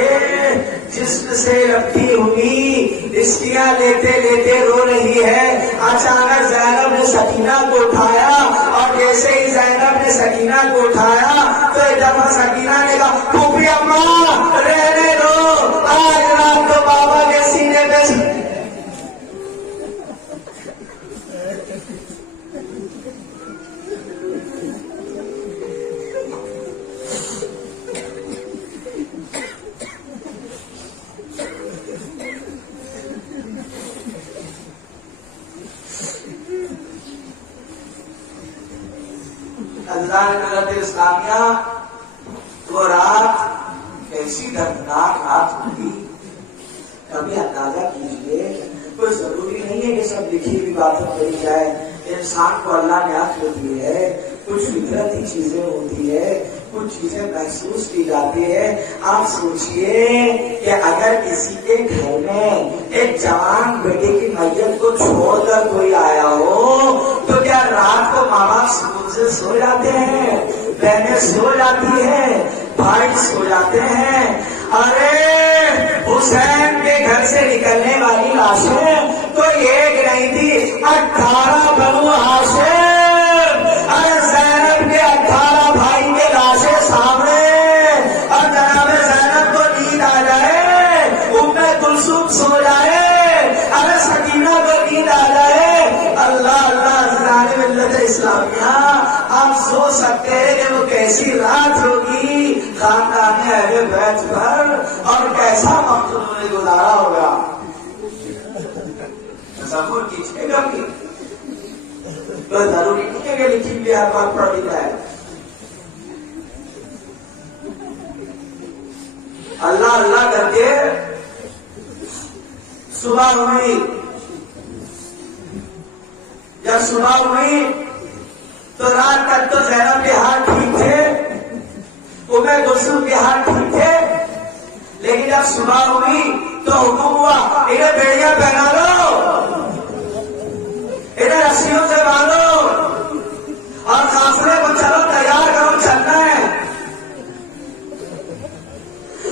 جسم سے لپٹی ہوئی رشتیاں لیتے لیتے رو رہی ہے. اچانک زینب نے سکینہ کو اٹھایا اور جیسے ہی زینب نے سکینہ کو اٹھایا تو ایک دفعہ سکینہ نے کہا، پھوپھی اماں رہنے دو، آج رات کو بابا کے سینے پہ. ملت اسلامیہ، وہ رات کیسی دردناک رات ہوگی کبھی اندازہ کیجئے. کوئی ضروری نہیں ہے کہ سب لکھی ہوئی باتیں کری جائے. انسان کو اللہ نے عقل دی ہے، کچھ فطرتی چیزیں ہوتی ہے، کچھ چیزیں محسوس کی جاتی ہے. آپ سوچئے کہ اگر کسی کے گھر میں ایک جوان بیٹے کی میت کو چھوڑ کر کوئی آیا ہو تو کیا رات کو ماں باپ سکون سے سو جاتے ہیں؟ بہنیں سو جاتی ہیں، بھائی سو جاتے ہیں؟ ارے حسین کے گھر سے نکلنے والی لاشیں تو ایک نہیں تھی، 18 بنو ہاشم. ارے زینب کے 18 بھائی کے لاشیں سامنے، اور جناب زینب کو نیند آ جائے، ام کلثوم سو جائے، ارے سکینہ کو نیند آ جائے. اللہ اللہ، عزیزان ملت اسلامیہ، آپ سوچ سکتے ہیں کہ وہ کیسی رات ہوگی خاندان اہل بیت پر، اور کیسا وقت انہوں نے گزارا ہوگا. تصور کیجیے گا کہ تو ضروری نہیں ہے کہ لکھی بھی ہر بات پڑھ لی جائے. اللہ اللہ کر کے صبح ہوئی. جب صبح ہوئی تو رات تک تو زینب کے ہاتھ ٹھیک تھے، ام کلثوم کے ہاتھ ٹھیک تھے، لیکن جب صبح ہوئی تو حکم ہوا، انہیں بیڑیاں پہنا لو، انہیں رسیوں سے باندھو اور قافلے کو چلو تیار کرو، چلنا ہے.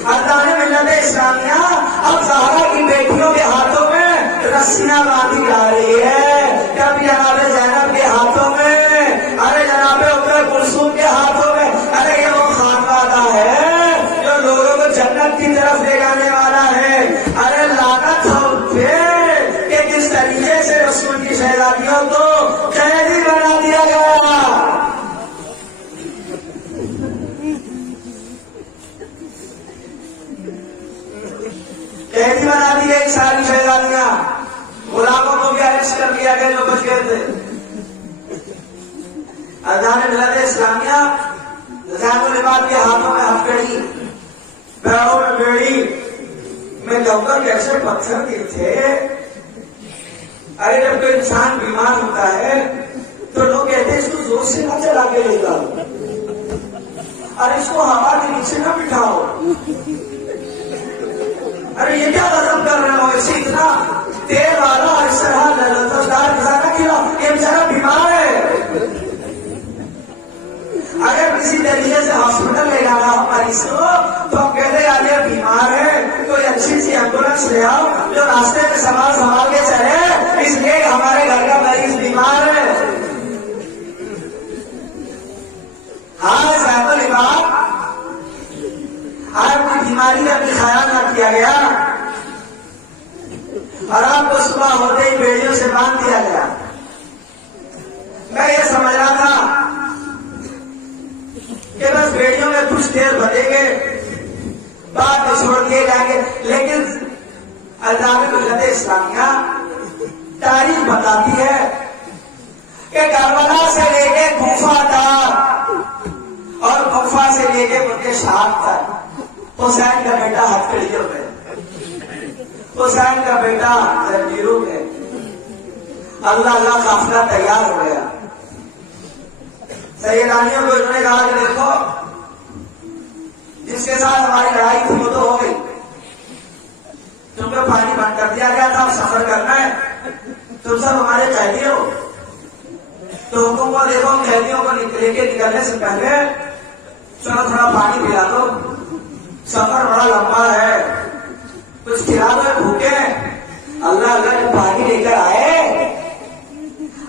ارکان ملت اسلامیہ، اب زہرا کی بیٹیوں کے ہاتھوں میں رسیاں باندھی جا رہی ہے، کبھی جناب زینب کے ہاتھوں میں، ارے جناب ام کلثوم کے ہاتھوں میں. ارے یہ وہ خانوادہ ہے جو لوگوں کو جنت کی طرف لے جانے والا ہے. ارے لعنت ہو ان پہ کہ کس طریقے سے رسول کی شہزادیوں کو قیدی بنا دیا گیا. قیدی بنا دی گئی ساری شہزادیاں، غلاموں کو بھی اریسٹ کر لیا گیا جو بچ گئے تھے. عزیزان ملت اسلامیہ، زین العباد کے ہاتھوں میں ہتھکڑی، پیروں میں بیڑی، میں کہوں گا کیسے پتھر دل تھے. ارے جب کوئی انسان بیمار ہوتا ہے تو مجھ سے نہ چلا کے لے جاؤ، ارے اس کو ہوا کے نیچے نہ بٹھاؤ، ارے یہ کیا غضب کر رہے ہو، اسے اتنا تیل والا اور اس طرح لذیذدار غذا نہ کھلاؤ، یہ بیچارہ بیمار ہے۔ اگر کسی طریقے سے ہاسپٹل لے جانا ہو مریض کو تو ہم کہتے ہیں یار یہ بیمار ہے، کوئی اچھی سی ایمبولینس لے آؤ جو راستے میں سنبھال کے چلے، اس لیے ہمارے گھر کا مریض بیمار ہے۔ ہاں صاحب العباد، آپ کی بیماری کا بھی خیال نہ کیا گیا اور آپ کو صبح ہوتے ہی بیڑیوں سے باندھ دیا گیا۔ میں یہ سمجھ رہا تھا کہ بس بیڑیوں میں کچھ دیر بھریں گے، بعد میں چھوڑ دیے جائیں گے، لیکن عدالت ملت اسلامیہ تاریخ بتاتی ہے کہ کربلا سے لے کے کوفہ تک اور کوفہ سے لے کے ملک شام تک حسین کا بیٹا ہتھکڑیوں میں، حسین کا بیٹا زنجیروں میں، اللہ قافلہ تیار ہو گیا۔ سیدانیوں کو انہوں نے کہا کہ دیکھو جس کے ساتھ ہماری لڑائی تھی وہ تو ہو گئی، تم کو پانی بند کر دیا گیا تھا، اب سفر کرنا ہے، تم سب ہمارے قیدی ہو، تو حکم کو دیکھو قیدیوں کو لے کے نکلنے سے پہلے چلو تھوڑا پانی پلا دو، سفر بڑا لمبا ہے، کچھ کھلا دو، بھوکے۔ اللہ نے پانی لے کر آئے،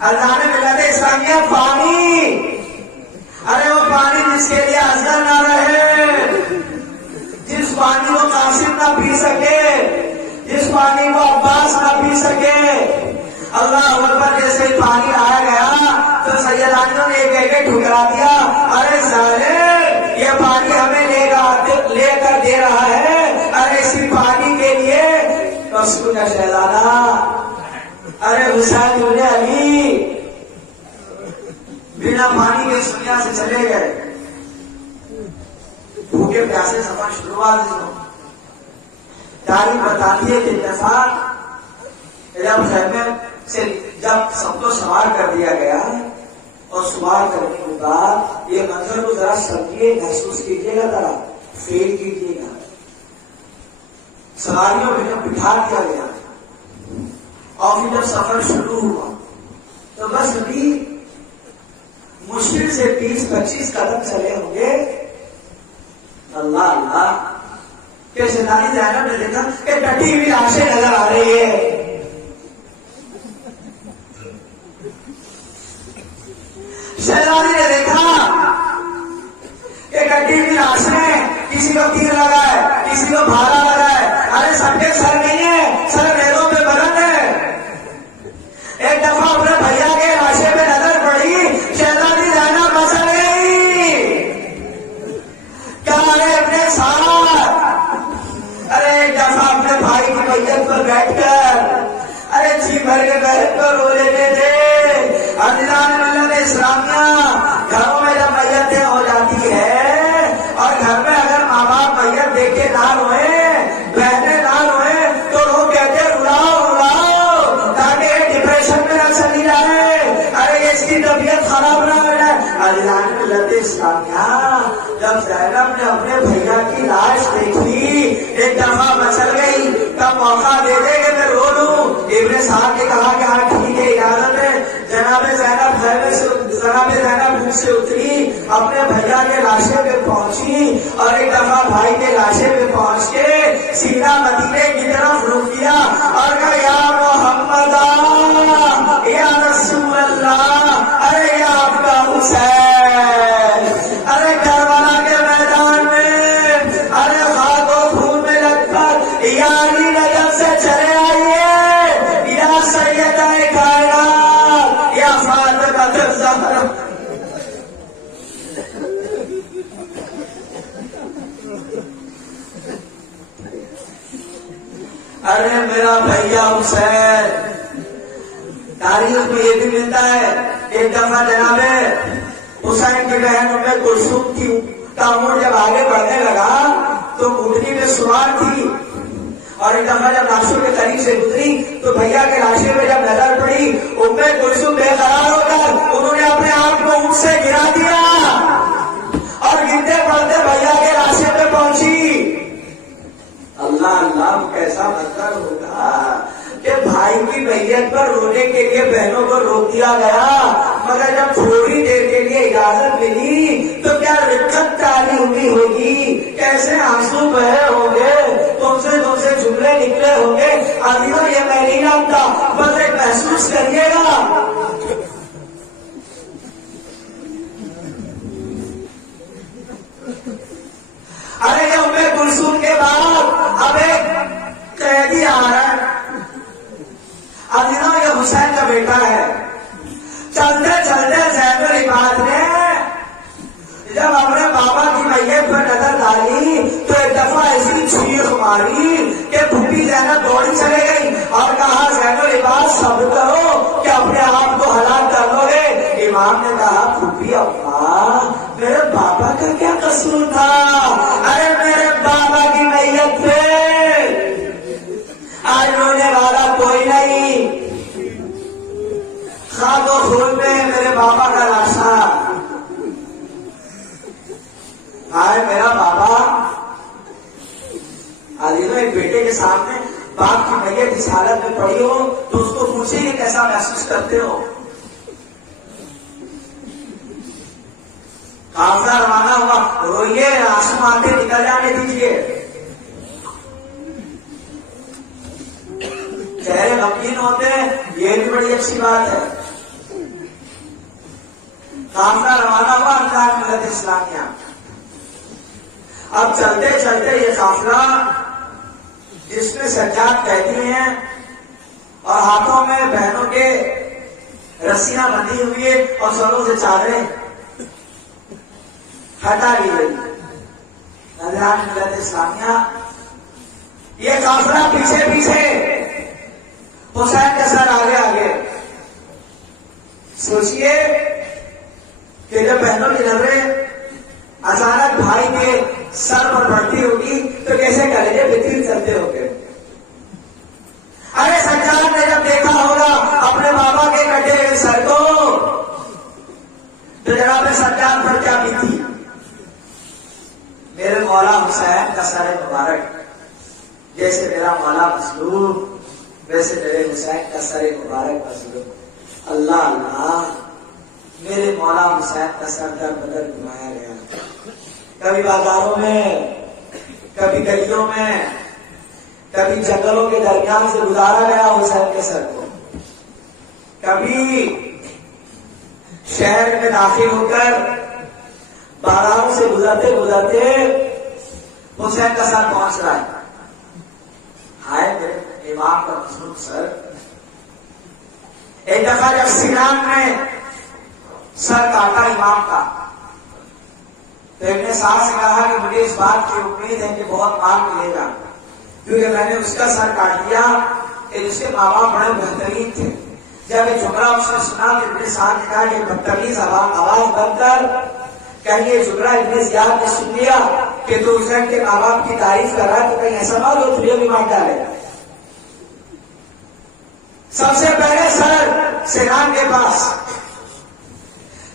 اللہ نے ملت اسلامیہ پانی، ارے وہ پانی جس کے لیے اصغر نہ رہے، جس پانی کو قاسم نہ پی سکے، جس پانی کو عباس نہ پی سکے، اللہ اکبر، جیسے پانی لایا گیا تو سیدانیوں نے ایک ٹھکرا دیا، ارے ظالم یہ پانی ہمیں لے کر دے رہا ہے، ارے اسی پانی کے لیے رسول کا شہزادہ ارے حسین ابن علی بنا پانی کے اس دنیا سے چلے گئے، بھوکے پیاسے سفر شروعات ہو۔ تاریخ بتاتی ہے کہ اتفاق جب خیمے سے جب سب کو سوار کر دیا گیا اور سوار کرنے کے بعد یہ منظر کو ذرا سمجھیے، محسوس کیجیے گا، ذرا فیل کیجیے گا۔ سواریوں میں جب بٹھا دیا گیا اور پھر جب سفر شروع ہوا تو بس ابھی مشکل سے 20-25 قدم چلے ہوں گے، اللہ اللہ کہ سیدانی زینب نے دیکھا کہ کٹی ہوئی لاشیں نظر آ رہی ہے، شہزادی نے دیکھا کہ کٹی ہوئی لاشیں، کسی کو تیر لگا ہے، کسی کو بھارا لگا ہے، ارے سب کے سر نہیں ہے، سر ریلوں پہ بلند ہے۔ ایک دفعہ اپنے بھیا کے لاشے پہ نظر پڑی، شہزادی زینب مچل گئی، کہا ارے اپنے ساتھ، ارے ایک دفعہ اپنے بھائی کی میت پر بیٹھ کر ارے جی بھر کے بہن کو رو لیتے تھے۔ عزیزان ملت اسلامیہ، گھروں میں جب میتیں ہو جاتی ہے اور گھر میں اگر ماں باپ میت دیکھ کے نہ روئے، بہنیں نہ روئے، تو لوگ کہتے ہیں رلاؤ رلاؤ تاکہ ڈپریشن میں نہ چلی جائے، ارے اس کی طبیعت خراب نہ ہو جائے۔ عزیزان ملت اسلامیہ، جب زینب نے اپنے بھیا کی لاش دیکھی ایک دفعہ مچل گئی، تب موقع دے دے کہ میں رو لوں۔ ابن صاحب نے کہا کہ ہاں ٹھیک ہے، اجازت ہے۔ جناب زینب بھوک سے اتری، اپنے بھیا کے لاشے پہ پہنچی اور ایک دفعہ بھائی کے لاشے پہ پہنچ کے سیدھا مدینے کی طرف رک دیا اور کہا یا محمد یا رسول اللہ، ارے یا آپ کا حسین، ارے کربلا کے میدان میں ارے خاک و خون میں لگ کر یا علی نجف سے چلے آئیے، یا سیدہ کائنات، یا فاطمہ الزہرا۔ ارے میرا بھیا حسین، تاریخ میں یہ بھی ملتا ہے ایک دفعہ جناب حسین کی بہن ام کلثوم کی کا عمر جب آگے بڑھنے لگا تو اونٹنی میں سوار تھی اور ایک دفعہ جب لاشوں کے قریب سے گزری تو بھیا کے لاشے پہ جب نظر پڑی ام کلثوم بے قرار ہو کر انہوں نے اپنے آپ کو اونٹ سے میت پر رونے کے لیے بہنوں کو روک دیا گیا، مگر جب تھوڑی دیر کے لیے اجازت ملی تو کیا رکت تاری ہوئی ہوگی، کیسے آنسو بہے ہوں گے، تم سے جملے نکلے ہوں گے۔ عزیزوں یہ میں نہیں جانتا، بس ایک محسوس کریے گا۔ ارے یہ ام کلثوم کے بعد اب ایک قیدی آ رہا ہے، عزیزوں یہ حسین کا بیٹا ہے۔ چلتے چلتے زید العباد نے جب اپنے بابا کی میت پر نظر ڈالی تو ایک دفعہ ایسی چیخ ماری کہ پھوپھی زینب دوڑی چلے گئی اور کہا زید العباد صبر کرو کہ اپنے آپ کو ہلاک کر لو گے۔ امام نے کہا پھوپھی اپنا میرے بابا کا کیا قصور تھا، ارے میرے بابا کی میت پہ آج رونے والا کوئی نہیں، خاک و خون میں میرے بابا کا لاشا، آئے میرا بابا۔ عزیزوں ایک بیٹے کے سامنے باپ کی میت اس حالت میں پڑی ہو تو اس کو پوچھے کہ کیسا محسوس کرتے ہو۔ قافلہ روانہ ہوا، روئیے آنسو آتے نکل جانے دیجیے، چہرے غمگین ہوتے ہیں، یہ بھی بڑی اچھی بات ہے۔ قافلہ روانہ ہوا اللہ ملت اسلامیہ۔ اب چلتے چلتے یہ قافلہ جس میں سجاد قیدی ہیں اور ہاتھوں میں بہنوں کے رسیاں بندھی ہوئی ہے اور سروں سے چادریں ہٹا لی گئی، اللہ ملت اسلامیہ۔ یہ قافلہ پیچھے پیچھے، حسین کا سر آگے آگے۔ سوچئے کہ جب بہنوں کی نظریں اچانک بھائی کے سر پر پڑتی ہوگی تو کیسے کلیجے بتیر چلتے ہو گے۔ ارے سجاد نے جب دیکھا ہوگا اپنے بابا کے کٹے ہوئے سر کو تو جناب سجاد پر کیا بیتی، میرے مولا حسین کا سر مبارک، جیسے میرا مولا مظلوم ویسے میرے حسین کا سر مبارک مظلوم۔ اللہ اللہ، میرے مولا حسین کا سر در بدر گھمایا گیا، کبھی بازاروں میں، کبھی گلیوں میں، کبھی جنگلوں کے درمیان سے گزارا گیا حسین کے سر کو، کبھی شہر میں داخل ہو کر باراؤں سے گزرتے گزرتے حسین کا سر پہنچ رہا ہے۔ ہائے میرے امام کا مظلوم سر۔ ایک دفعہ جب سیران میں سر کاٹا امام کا تو ابن سعد سے کہا کہ مجھے اس بات کی امید ہے کہ بہت مال ملے گا، کیونکہ میں نے اس کا سر کاٹ دیا کہ جس کے ماں باپ بڑے بہترین تھے۔ جب یہ جملہ اس نے سنا تو ابن سعد نے کہا کہ بدتمیز آواز بند کر، کہیں یہ جملہ ابن زیاد نے سن لیا کہ تو حسین کے ماں باپ کی تعریف کر رہا ہے تو کہیں ایسا نہ ہو تجھے بھی مار ڈالے۔ سب سے پہلے سر سیران کے پاس،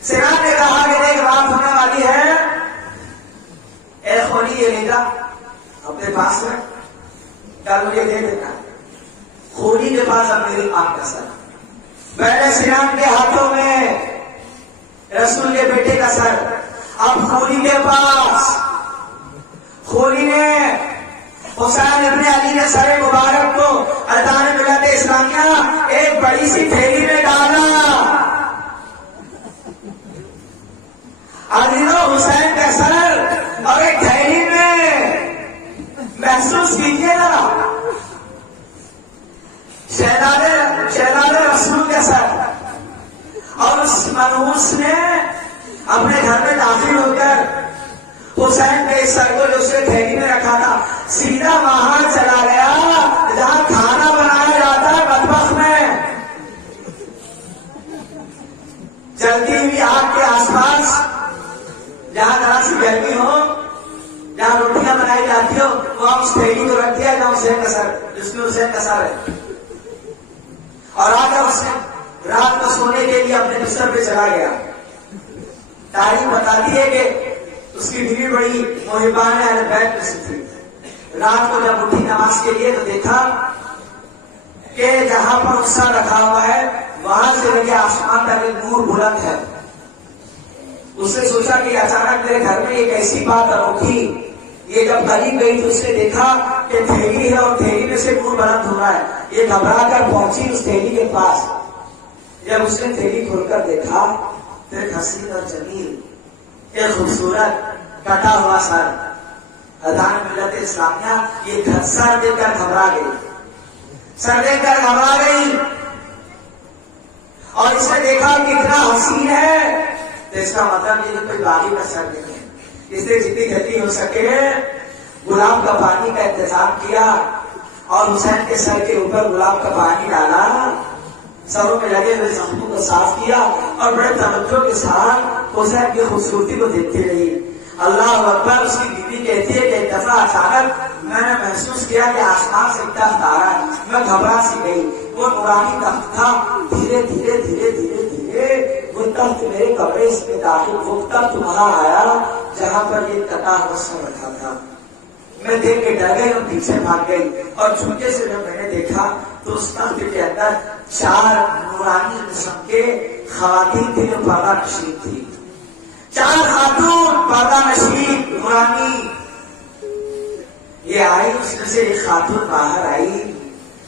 سیران نے کہا کہ ایک بات ہونے والی ہے، اے خولی یہ لے جا اپنے پاس میں، کل مجھے دے دینا۔ خولی کے پاس اب میری ماں کا سر، پہلے سیران کے ہاتھوں میں رسول کے بیٹے کا سر، اب خولی کے پاس۔ خولی نے حسین ابن علی نے سر مبارک کو ارکان ملت اسلامیہ ایک بڑی سی تھیلی میں ڈالا۔ عزیزوں حسین کا سر اور ایک تھیلی میں، محسوس کیجیے ذرا، شہزاد رسول کا سر، اور اس منحوس نے اپنے گھر میں داخل ہو کر حسین کے سر کو جو اس نے تھیلی میں رکھا تھا سیدھا وہاں چلا گیا جہاں کھانا بنایا جاتا ہے مطبخ میں، جلتی ہوئی آگ کے آس پاس جہاں ذرا سی گرمی ہو، جہاں روٹیاں بنائی جاتی ہو، وہاں اس تھیلی کو رکھ دیا جہاں حسین کا سر، جس میں حسین کا سر ہے، اور آ کر اس نے رات کو سونے کے لیے اپنے بستر پہ چلا گیا۔ تاریخ بتاتی ہے کہ اس کی بیوی بڑی محبان اہل بیت میں سے تھی۔ رات کو جب اٹھی نماز کے لیے تو دیکھا کہ جہاں پر غصہ رکھا ہوا ہے وہاں سے لے کے آسمان تک ایک نور بلند ہے. اس نے سوچا کہ اچانک میرے گھر میں ایک ایسی بات انوکھی. یہ جب قریب گئی تو اس نے دیکھا کہ تھیلی ہے اور تھیلی میں سے نور بلند ہو رہا ہے. یہ گھبرا کر پہنچی اس تھیلی کے پاس. جب اس نے تھیلی کھول کر دیکھا تو ایک حسین اور جمیل ایک خوبصورت کٹا ہوا سر. اذان ملت اسلامیہ یہ سر دیکھ کر گھبرا گئی. سر دیکھ کر گھبرا گئی اور اس نے دیکھا کہ اتنا حسین ہے تو اس کا مطلب یہ کوئی باغی کا سر نہیں ہے. اس نے جتنی جلدی ہو سکے گلاب کا پانی کا انتظام کیا اور حسین کے سر کے اوپر گلاب کا پانی ڈالا. سروں میں لگے ہوئے زخموں کو صاف کیا اور بڑے توجہ کے ساتھ حسین کی خوبصورتی کو دیکھتی رہی. اللہ اکبر. اس کی بیوی کہتی ہے کہ ایک دفعہ اچانک میں نے محسوس کیا کہ آسمان سے ایک تخت آ رہا ہے. میں گھبرا سی گئی. وہ نورانی تخت تھا. دھیرے دھیرے دھیرے دھیرے دھیرے وہ تخت میرے کپڑے میں داخل. وہ تخت وہاں آیا جہاں پر یہ کٹا ہوا سر رکھا تھا. میں دیکھ کے ڈر گئی اور پیچھے بھاگ گئی اور چھوٹے سے جب میں نے دیکھا تو اس تخت کے اندر 4 نورانی قسم کے خواتین تھی جو پردہ نشین تھی. 4 خاتون پردہ نشین نورانی. یہ آئی. اس میں سے ایک خاتون باہر آئی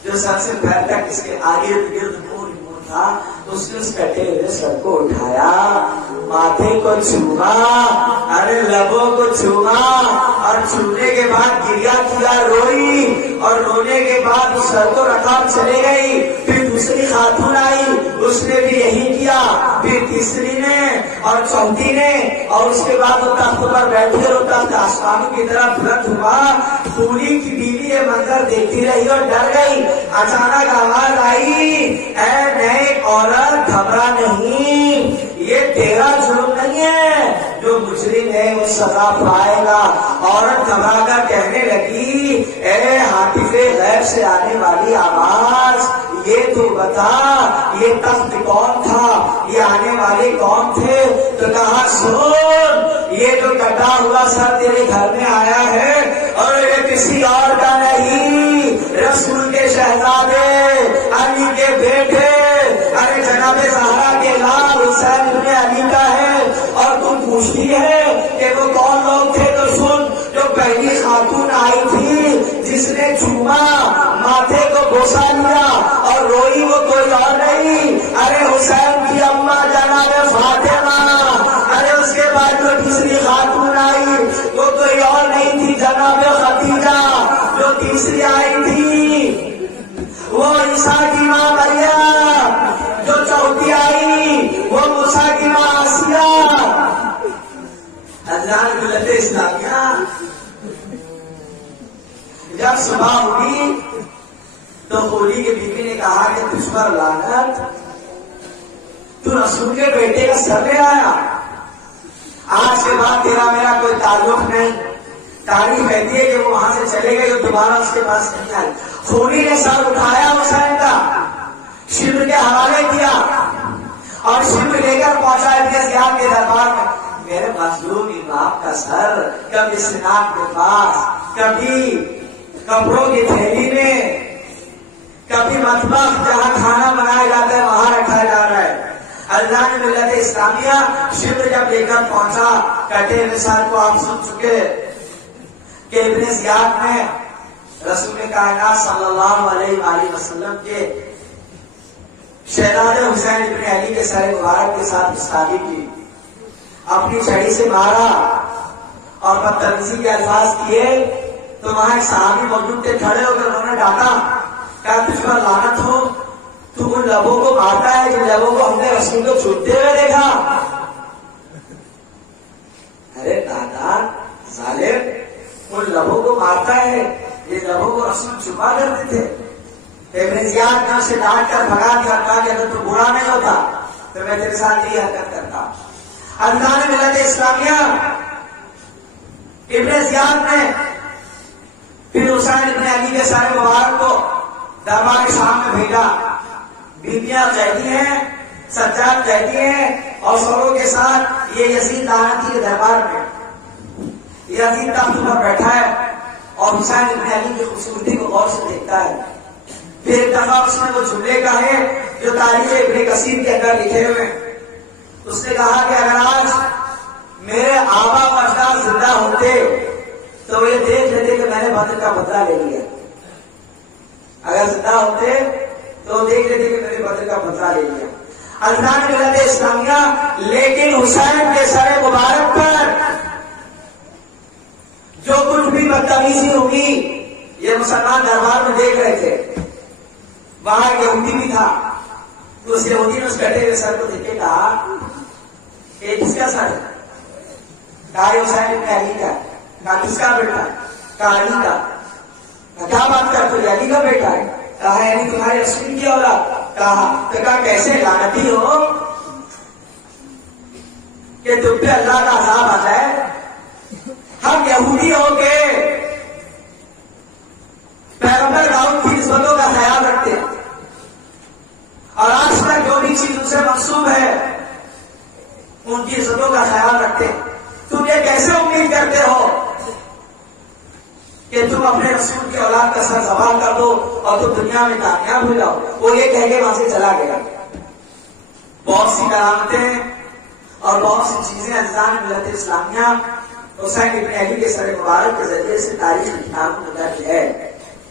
جو سب سے پہلے تک اس کے آگے گرد نور تھا. اس نے اس کٹے ہوئے سر کو اٹھایا, ماتھے کو چھوما, ارے لبوں کو چھوما اور چھونے کے بعد گریا کیا, روئی اور رونے کے بعد اس سر کو رکھا چلے گئی. پھر دوسری خاتون آئی, اس نے بھی یہی کیا. پھر تیسری نے اور چوتھی نے اور اس کے بعد وہ تخت پر بیٹھے اور تخت آسمانوں کی طرف بلند ہوا. پوری کی بیوی یہ منظر دیکھتی رہی اور ڈر گئی. اچانک آواز آئی, اے نیک عورت گھبرا نہیں, یہ تیرا جرم نہیں ہے, جو مجرم ہے وہ سزا پائے گا. عورت گھبرا کر کہنے لگی, اے حاطف غیب سے آنے والی آواز, یہ تو بتا یہ تخت کون تھا, یہ آنے والے کون تھے؟ تو کہا سن, یہ جو کٹا ہوا سر تیرے گھر میں آیا ہے اور یہ کسی اور کا نہیں, رسول کے شہزادے علی کے بیٹے ارے جناب زہرا کے لال حسین ابن علی کا ہے. اور تم پوچھتی ہے کہ وہ کون لوگ تھے, تو سن, جو پہلی خاتون آئی تھی جس نے چوما, ماتھے کو بوسا لیا اور روئی, وہ کوئی اور نہیں, ارے حسین کی اماں جناب فاطمہ. ارے اس کے بعد جو تیسری خاتون آئی وہ کوئی اور نہیں تھی, جناب خدیجہ. جو تیسری آئی تھی وہ عیسیٰ کی ماں مریم. جو چوتھی آئی وہ موسیٰ کی ماں آسیہ. اللہ نے ملت اسلامیہ جب صبح ہوئی تو خوری کی بیوی نے کہا کہ تجھ پر لعنت, تو رسول کے بیٹے کا سر لے آیا, آج کے بعد تیرا میرا کوئی تعلق نہیں. تاریخ کہتی ہے کہ وہ وہاں سے چلے گئے تو دوبارہ اس کے پاس نہیں آئے. خوری نے سر اٹھایا حسین کا, شبر کے حوالے کیا اور شبر لے کر پہنچا ابن زیاد کے دربار میں. میرے مظلوم امام کا سر کبھی سنان کے پاس, کبھی کپڑوں کی تھیلی میں, کبھی مطبخ جہاں کھانا بنایا جاتا ہے وہاں رکھا جا رہا ہے. اللہ نے ملت اسلامیہ شبر جب لے کر پہنچا کٹے ہوئے سر کو آپ سن چکے کہ ابن زیاد نے رسول کائنات صلی اللہ علیہ وآلہ وسلم کے شہزادے حسین ابن علی کے سر مبارک کے ساتھ گستاخی کی, اپنی چھڑی سے مارا اور بدتمیزی کے الفاظ کیے. تو وہاں ایک صحابی موجود تھے, کھڑے ہو کر انہوں نے ڈانٹا, کیا تجھ پر لعنت ہو, تو ان لبوں کو مارتا ہے جن لبوں کو ہم نے رسول کو چھوٹتے ہوئے دیکھا. ارے دادا ظالم, ان لبوں کو مارتا ہے یہ لبوں کو رسول چھپا کرتے تھے. ابن زیاد نے اسے ڈانٹ کر بھگا دیا, کہا کہ اگر تو برا نہیں ہوتا تو میں تیرے ساتھ یہی حرکت کرتا. اللہ نے ملت اسلامیہ ابن زیاد نے پھر حسین ابن علی کے سارے مبارک کو دربار شام میں بھیجا. بیویاں قیدی ہیں, سجاد قیدی ہیں اور سوروں کے ساتھ یہ یزید لعنتی کے دربار میں. یزید تخت پر بیٹھا ہے اور حسین ابن علی کی خوبصورتی کو غور سے دیکھتا ہے. پھر ایک دفعہ اس نے وہ جملے کہے جو تاریخ ابن کثیر کے اندر لکھے ہوئے. اس نے کہا کہ اگر آج میرے آبا و اجداد زندہ ہوتے تو وہ یہ دیکھ لیتے کہ میں نے بدر کا بدلہ لے لیا. اگر زندہ ہوتے تو دیکھ لیتے کہ میں نے بدر کا بدلہ لے لیا. اللہ نے ملت اسلامیہ لیکن حسین کے سر مبارک پر جو کچھ بھی بدتمیزی ہوگی یہ مسلمان دربار میں دیکھ رہے تھے. وہاں یہودی بھی تھا تو اس یہودی نے اس کٹے ہوئے سر کو دیکھ کے کہا کہ کس کا سر ہے؟ کہا حسین ابن علی کا. کہا کس کا بیٹا؟ کہا علی کا. کیا بات کرتے ہو؟ علی کا بیٹا ہے. کہا یعنی تمہارے رسول کی اولاد؟ کہا. تو کہا کیسے لعنتی ہو کہ تم پہ اللہ کا عذاب آ جائے. ہم یہودی ہو کے پیغمبر داؤد کی نسبتوں کا خیال رکھتے ہیں اور آج تک جو بھی چیز ان سے منسوب ہے ان کی عزتوں کا خیال رکھتے ہیں. تم یہ کیسے امید کرتے ہو کہ تم اپنے رسول کی اولاد کا سر زوال کر دو اور تم دنیا میں کامیاب ہو جاؤ؟ وہ یہ کہہ کے وہاں سے چلا گیا. بہت سی کرامتیں اور بہت سی چیزیں اجزان ملت اسلامیہ حسین ابن علی کے سر مبارک کے ذریعے سے تاریخ کی کتابوں میں درج ہے.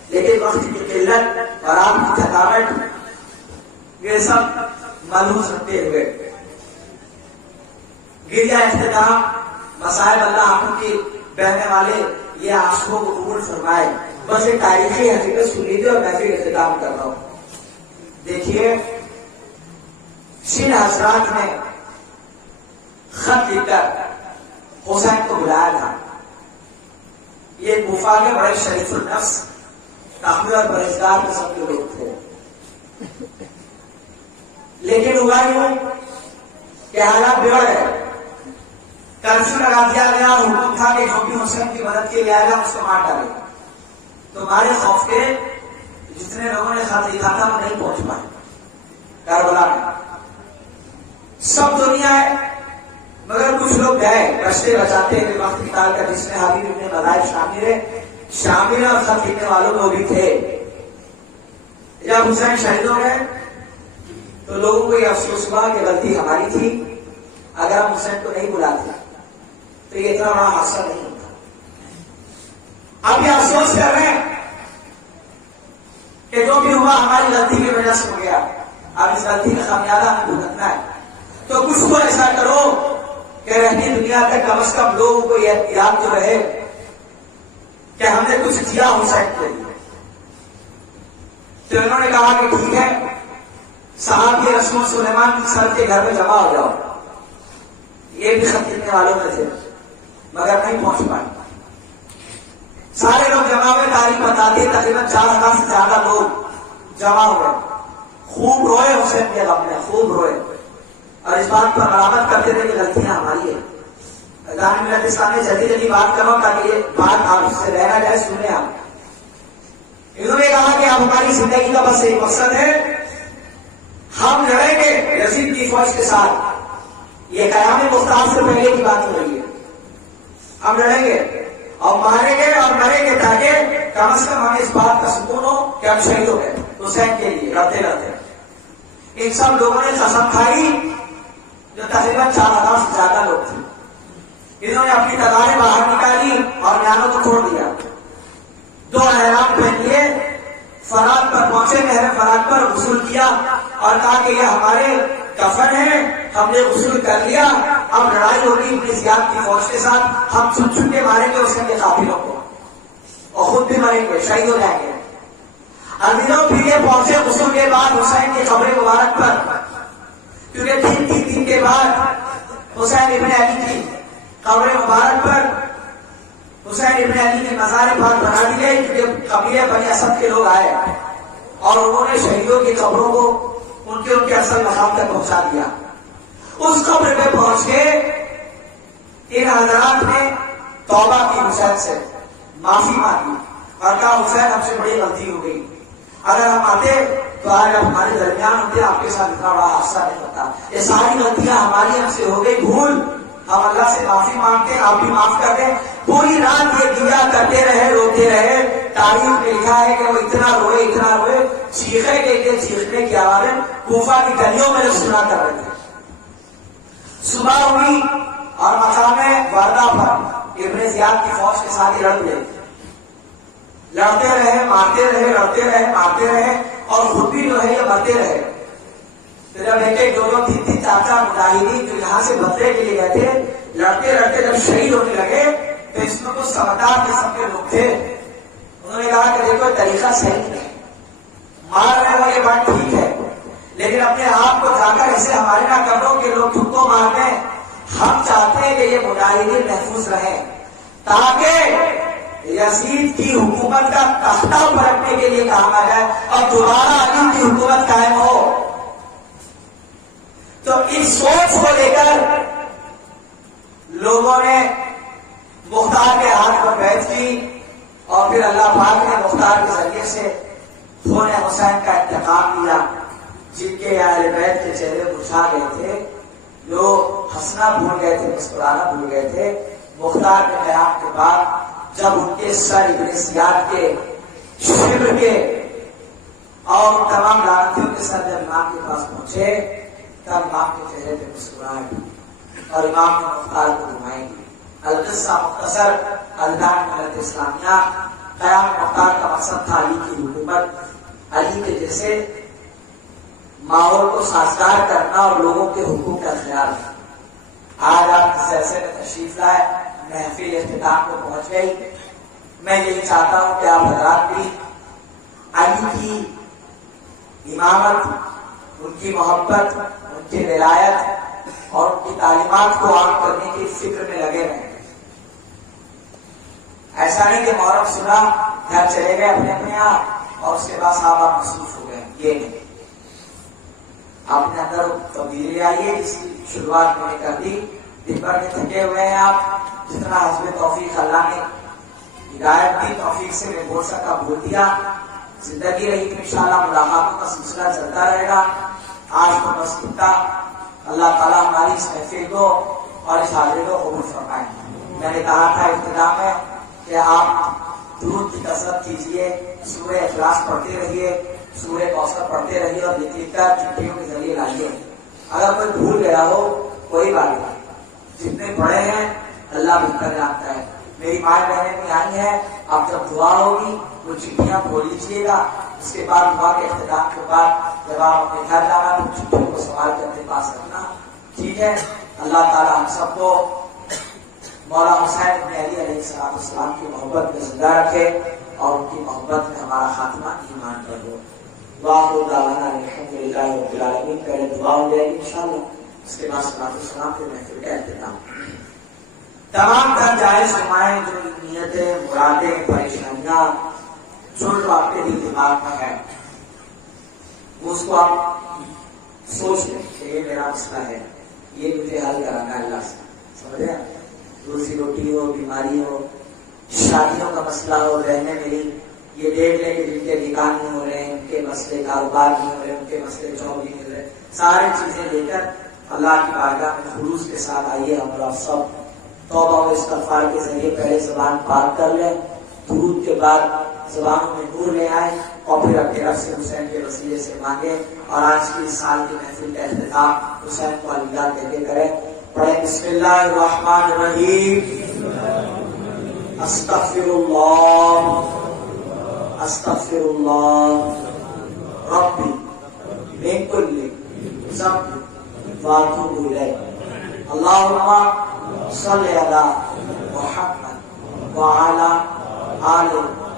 لیکن وقت کی قلت اور آپ کی تھکاوٹ یہ سب ملحوظ رکھتے ہوئے گریا اختتام مسائل اللہ آنکھوں کی بہنے والے یہ آنسوؤں کو قبول فرمائے. بس ایک تاریخی حقیقت سن لیجیے اور میں پھر اختتام کر رہا ہوں. دیکھیے شن حضرات نے خط لکھ کر حسین کو بلایا تھا. یہ گفا کے بڑے شریف النفس تحمل اور پرہیزگار قسم کے لوگ تھے. لیکن ہوا یوں کہ حالات بگڑ گئے. کرفیو لگا دیا گیا اور حکم تھا کہ جو بھی حسین کی مدد کے لیے آئے گا اس کو مار ڈالے. تمہارے خوف کے جتنے لوگوں نے خط لکھا تھا وہ نہیں پہنچ پائے کربلا میں. سب دنیا ہے مگر کچھ لوگ گئے بچتے بچاتے ہوئے وقت نکال کر جس میں حبیب ابن مذاہب شامل اور خط لکھنے والوں کو بھی تھے. جب حسین شہید ہو گئے تو لوگوں کو یہ افسوس ہوا کہ غلطی ہماری تھی. اگر ہم حسین کو نہیں بلاتے تو یہ اتنا بڑا حادثہ نہیں ہوتا. اب یہ افسوس کر رہے ہیں کہ جو بھی ہوا ہماری غلطی کی وجہ سے ہو گیا. اب اس غلطی کا خمیازہ ہمیں بھگتنا ہے. تو کچھ تو ایسا کرو کہ رہتی دنیا تک کم از کم لوگوں کو یہ یاد تو رہے کہ ہم نے کچھ کیا حسین کے لیے. تو انہوں نے کہا کہ ٹھیک ہے صحابی رسول سلیمان کی سر کے گھر میں جمع ہو جاؤ. یہ بھی خط لکھنے والوں میں تھے مگر نہیں پہنچ پائے. سارے لوگ جمع ہوئے. تاریخ بتاتے تقریباً 4000 سے زیادہ لوگ جمع ہوئے. خوب روئے حسین کے غم میں خوب روئے اور اس بات پر ملامت کرتے تھے کہ غلطیاں ہماری ہیں. اذان ملت اسلامیہ جلدی جلدی بات کرو تاکہ یہ بات آپ سے رہنا جائے. سنیں آپ. انہوں نے کہا کہ اب ہماری زندگی کا بس ایک مقصد ہے ہم لڑیں گے یزید کی فوج کے ساتھ. یہ قیام مختار سے پہلے کی بات ہو رہی ہے. ہم لڑیں گے اور ماریں گے اور مریں گے تاکہ کم از کم ہمیں اس بات کا سکون ہو کہ ہم شہید ہو گئے حسین کے لیے لڑتے لڑتے. ان سب لوگوں نے قسم کھائی جو تقریباً 4000 سے زیادہ لوگ تھے. انہوں نے اپنی تلواریں باہر نکالی اور میانوں کو توڑ دیا. 2 احرام پہن لیے. فرات پر پہنچے. نہر فرات پر غسل کیا اور کہا کہ یہ ہمارے کفن ہے ہم نے غسل کر لیا. اب لڑائی ہوگی ابن زیاد کی فوج کے ساتھ. ہم چھپ چھپ کے ماریں گے اس کے قافلوں کو اور خود بھی مریں گے شہید ہو جائیں گے. امینوں پھر یہ پہنچے غسل کے بعد حسین کی قبر مبارک پر کیونکہ 3 دن کے بعد حسین ابن علی کی قبر مبارک پر حسین ابن علی کی مزار پاک بنا دی گئی کیونکہ قبیلے بنی اسد کے لوگ آئے اور انہوں نے شہیدوں کی قبروں کو ان کے اصل مقام تک پہنچا دیا. اس قبر پہ پہنچ کے ان حضرات نے توبہ کی حسین سے معافی مانگی اور کہا حسین ہم سے بڑی غلطی ہو گئی. اگر ہم آتے تو آج آپ ہمارے درمیان ہوتے آپ کے ساتھ اتنا بڑا حادثہ نہیں ہوتا. یہ ساری غلطیاں ہماری ہم سے ہو گئی بھول. ہم اللہ سے معافی مانگتے ہیں آپ بھی معاف کر دیں. پوری رات یہ دعا کرتے رہے روتے رہے. تاریخ میں لکھا ہے کہ وہ اتنا روئے چیخے کے چیخنے کی آوازیں کوفہ کی گلیوں میں لوگ سنا کر رہے تھے. صبح ہوئی اور مقام وردہ پر ابن زیاد کی فوج کے ساتھ ہی لڑ گئے. لڑتے رہے، مارتے رہے، لڑتے رہے، مارتے رہے، اور خود بھی جو ہے یہ مرتے رہے. پھر اب ایک دو 3 4 مجاہدین جو یہاں سے بدلے کے لیے گئے تھے، لڑتے لڑتے جب شہید ہونے لگے تو اس میں کچھ سمجھدار قسم کے لوگ تھے. انہوں نے کہا کہ دیکھو طریقہ صحیح نہیں ہے، مار رہے ہو یہ بات ٹھیک ہے، لیکن اپنے آپ کو جا کر ایسے ہمارے نہ کر دو کہ لوگ تم کو مار دیں. ہم چاہتے ہیں کہ یہ مجاہدین محفوظ رہیں تاکہ یزید کی حکومت کا تختہ پلٹنے کے لیے کہا جائے اور دوبارہ علی کی حکومت قائم ہو. تو اس سوچ کو لے کر لوگوں نے مختار کے ہاتھ پر بیعت کی اور پھر اللہ پاک نے مختار کے ذریعے سے خون حسین کا انتقام لیا. جن کے اہل بیت کے چہرے مرجھا گئے تھے، جو ہنسنا بھول گئے تھے، مسکرانا بھول گئے تھے، مختار کے قیام کے بعد جب ان کے سر ابن زیاد کے، شبر کے اور تمام لعنتیوں کے سر جب امام کے پاس پہنچے تب امام کے چہرے پہ مسکراہٹ اور امام نے مختار کو گھمائی دی. القصہ مختصر، الدان ملت اسلامیہ. قیام مختار کا مقصد تھا علی کی حکومت، علی کے جیسے ماحول کو سازگار کرنا اور لوگوں کے حقوق کا خیال. آج آپ اس سلسلے میں تشریف لائے، محفل اختتام کو پہنچ گئی. میں یہی چاہتا ہوں کہ آپ حضرات بھی علی کی امامت، ان کی محبت، ان کی ولایت اور ان کی تعلیمات کو عام کرنے کی فکر میں لگے رہیں. ایسا نہیں کہ محرم سنا گھر چلے گئے اپنے اپنے آپ اور اس کے بعد صاحب آپ مصروف ہو گئے. یہ نہیں، آپ نے اندر تبدیلی آئی ہے جس کی شروعات میں نے کر دی. دن بھر میں تھکے ہوئے ہیں آپ، جتنا حسب توفیق اللہ نے ہدایت دی، توفیق سے میں بول سکا بول دیا. زندگی رہی تو انشاءاللہ ملاقاتوں کا سلسلہ چلتا رہے گا. آج کو بس اتنا. اللہ تعالیٰ ہماری اس محفل کو اور اس حاضری کو قبول فرمائے. میں نے کہا تھا ابتدا میں کہ آپ درود کی کثرت کیجیے، سورہ اخلاص پڑھتے رہیے، سورہ کوثر پڑھتے رہیے اور لکھ کر چٹھیوں کے ذریعے لائیے. اگر کوئی بھول گیا ہو کوئی بات نہیں، جتنے پڑھے ہیں اللہ بہتر جانتا ہے. میری ماں بہنیں بھی آئی ہیں، اب جب دعا ہوگی وہ چٹھیاں کھول لیجیے گا. اس کے بعد دعا کے اختتام کے بعد جب آپ اپنے گھر جانا تو چٹھیوں کو سوال کے اپنے پاس رکھنا. ٹھیک ہے؟ اللہ تعالیٰ ہم سب کو مولا حسین بن علی علیہ السلام کی محبت میں زندہ رکھے اور ان کی محبت میں ہمارا خاتمہ ایمان پر ہو. وآخر دعوانا الحمدللہ رب العالمین. پہلے دعا ہو جائے گی انشاءاللہ، اس کے بعد صلاۃ السلام کے محفل کا اختتام. تمام تر جائز فرمائیں جو نیتیں، مرادیں، پریشانیاں جو آپ کے دل دماغ میں ہے اس کو آپ سوچ لیں کہ یہ میرا مسئلہ ہے، یہ مجھے حل کرانا ہے اللہ سے. سمجھ رہے ہیں؟ روزی روٹی ہو، بیماری ہو، شادیوں کا مسئلہ ہو، رہنے میری یہ دیکھ لیں کہ جن کے نکاح نہیں ہو رہے ہیں، ان کے مسئلے کاروبار نہیں ہو رہے، ان کے مسئلے جاب نہیں مل رہے، ساری چیزیں لے کر اللہ کی بارگاہ میں خلوص کے ساتھ آئیے. ہم لوگ سب توبہ و استغفار کے ذریعے پہلے زبان پاک کر لیں، درود کے بعد زبانوں میں نور لے آئیں اور پھر اپنے رب سے حسین کے وسیلے سے مانگیں. اور آج کی اس سال کی محفل کا اختتام حسین کو الوداع کہہ کے کریں. پڑھیں بسم اللہ الرحمن الرحیم. استغفر اللہ استغفر اللہ ربی من کل ذنب واتوب الیہ. اللہم صلی علی محمد وعلی آل محمد.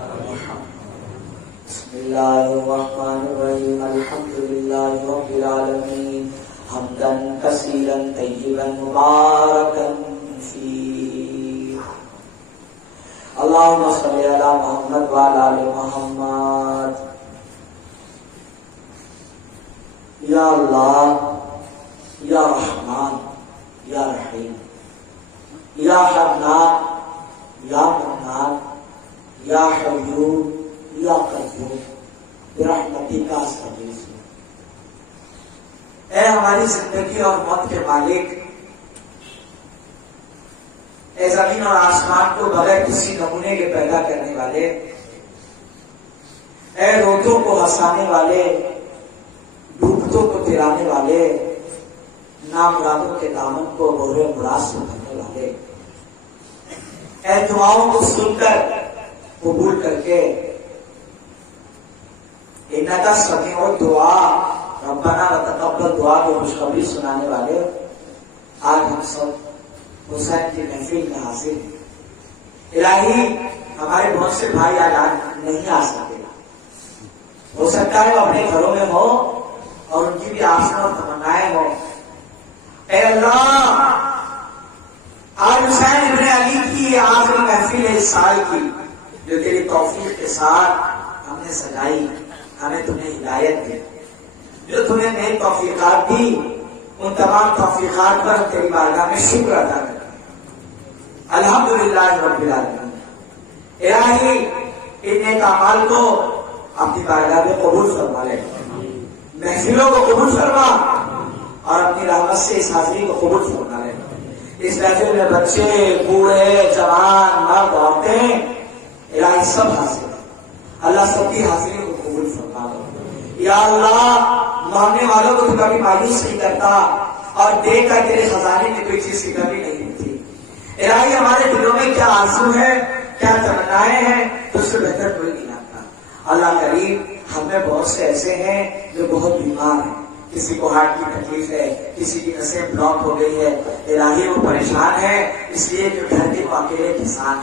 بسم اللہ الرحمن الرحیم. الحمدللہ رب العالمین حمدا کثیرا طیبا مبارکا فیہ. اللہم صلی علی محمد وعلی آل محمد. یا اللہ، یا رحمان، یا رحیم، یا حنان، یا منان، یا حیون، یا قیوم برحمتک استغیث. اے ہماری زندگی اور موت کے مالک، اے زمین اور آسمان کو بغیر کسی نمونے کے پیدا کرنے والے، اے روتوں کو ہنسانے والے، ڈوبتوں کو ترانے والے، نامرادوں کے دامن کو بورے مراد سے بھرنے والے، اے دعاؤں کو سن کر قبول کر کے انکا سمیع الدعا ربنا وتقبل دعا کو خوشخبری سنانے والے، آج ہم سب حسین کی محفل میں حاضر ہیں۔ الہی ہمارے بہت سے بھائی آج نہیں آ سکتے، ہو سکتا ہے وہ اپنے گھروں میں ہو اور ان کی بھی آسیں اور تمنائیں ہو۔ اے اللہ، آج حسین ابن علی کی آخری محفل ہے اس سال کی، جو تیری توفیق کے ساتھ ہم نے سجائی، ہمیں تمہیں ہدایت دی، جو تمہیں نئی توفیقات دی، ان تمام توفیقات پر تیری بارگاہ میں شکر ادا کرتے ہیں۔ الحمدللہ رب العالمین۔ الہی ان نیک اعمال کو اپنی بارگاہ میں قبول فرما لے، محفلوں کو قبول فرما اور اپنی رحمت سے اس حاضری کو قبول فرما لے۔ اس محفل میں بچے، بوڑھے، جوان، مرد، عورتیں، الہی سب حاضر ہیں، اللہ سب کی حاضری کو قبول فرما لے۔ یا اللہ، ماننے والوں کو تو کبھی مایوس نہیں کرتا اور دے کر تیرے خزانے میں کوئی چیز کی کمی نہیں ہوتی۔ الہی ہمارے دلوں میں کیا آرزو ہے، کیا تمنائیں ہیں، تو اس سے بہتر کوئی نہیں جانتا۔ اللہ کریم، ہم میں بہت سے ایسے ہیں جو بہت بیمار ہیں، کسی کو ہارٹ کی تکلیف ہے، کسی کی نسیں بلاک ہو گئی ہے، الہی وہ پریشان ہے اس لیے کہ گھر کے اکیلے کسان،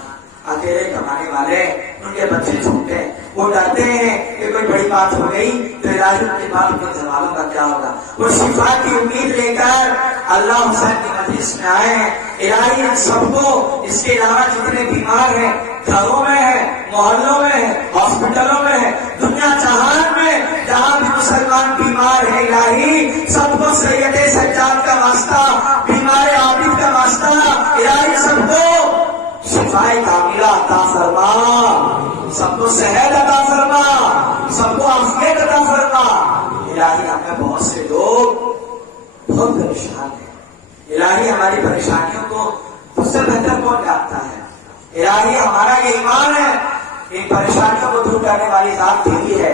اکیلے کمانے والے، ان کے بچے چھوٹے ہیں، وہ ڈرتے ہیں کہ کوئی بڑی بات ہو گئی تو الہی ان کے بعد ان کے گھر والوں کا کیا ہوگا۔ وہ شفا کی امید لے کر اللہ حسین کی مجلس میں آئے ہیں۔ الہی ان سب کو، اس کے علاوہ جتنے بیمار ہیں، گھروں میں ہیں، محلوں میں ہیں، ہاسپٹلوں میں ہیں، دنیا جہان میں جہاں بھی مسلمان بیمار ہیں، الہی سب کو سید سجاد کا واسطہ، بیمار عابد کا واسطہ، الہی سب کو شفائے کاملہ عطا فرما، سب کو صحت عطا فرما، سب کو عافیت عطا فرما۔ الہی ہم میں بہت سے لوگ بہت پریشان ہیں، الہی ہماری پریشانیوں کو اس سے بہتر کون جانتا ہے۔ الہی ہمارا یہ ایمان ہے، ان پریشانیوں کو دور کرنے والی ذات تیری ہے۔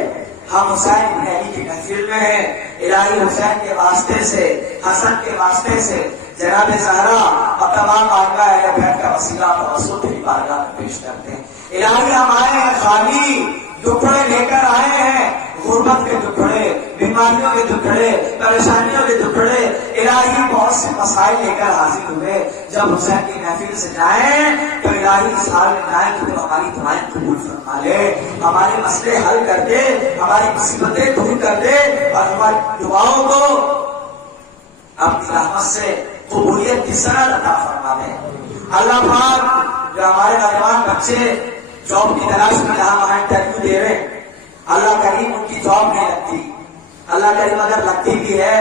ہم حسین ابن علی کی محفل میں ہیں، الہی حسین کے واسطے سے، حسن کے واسطے سے جناب زہرا اور تمام بارگاہ اہل بیت کا وسیلہ توسل تیری بارگاہ میں پیش کرتے ہیں۔ الہی ہم آئے ہیں خالی، ٹکڑے لے کر آئے ہیں، غربت کے ٹکڑے، بیماریوں کے ٹکڑے، پریشانیوں کے ٹکڑے، الہی بہت سے مسائل لے کر حاضر ہوئے۔ جب حسین کی محفل سے جائیں تو الہی اس حال میں جائیں کہ تو ہماری دعائیں قبول فرما لے، ہمارے مسئلے حل کر دے، ہماری مصیبتیں دور کر دے اور ہماری دعاؤں کو اپنی رحمت سے قبولیت کی سند عطا فرما دے۔ اللہ پاک، جو ہمارے نوجوان بچے جاب کی تلاش میں جہاں وہاں انٹرویو دے رہے ہیں، اللہ کریم ان کی جاب نہیں لگتی، اللہ کریم اگر لگتی بھی ہے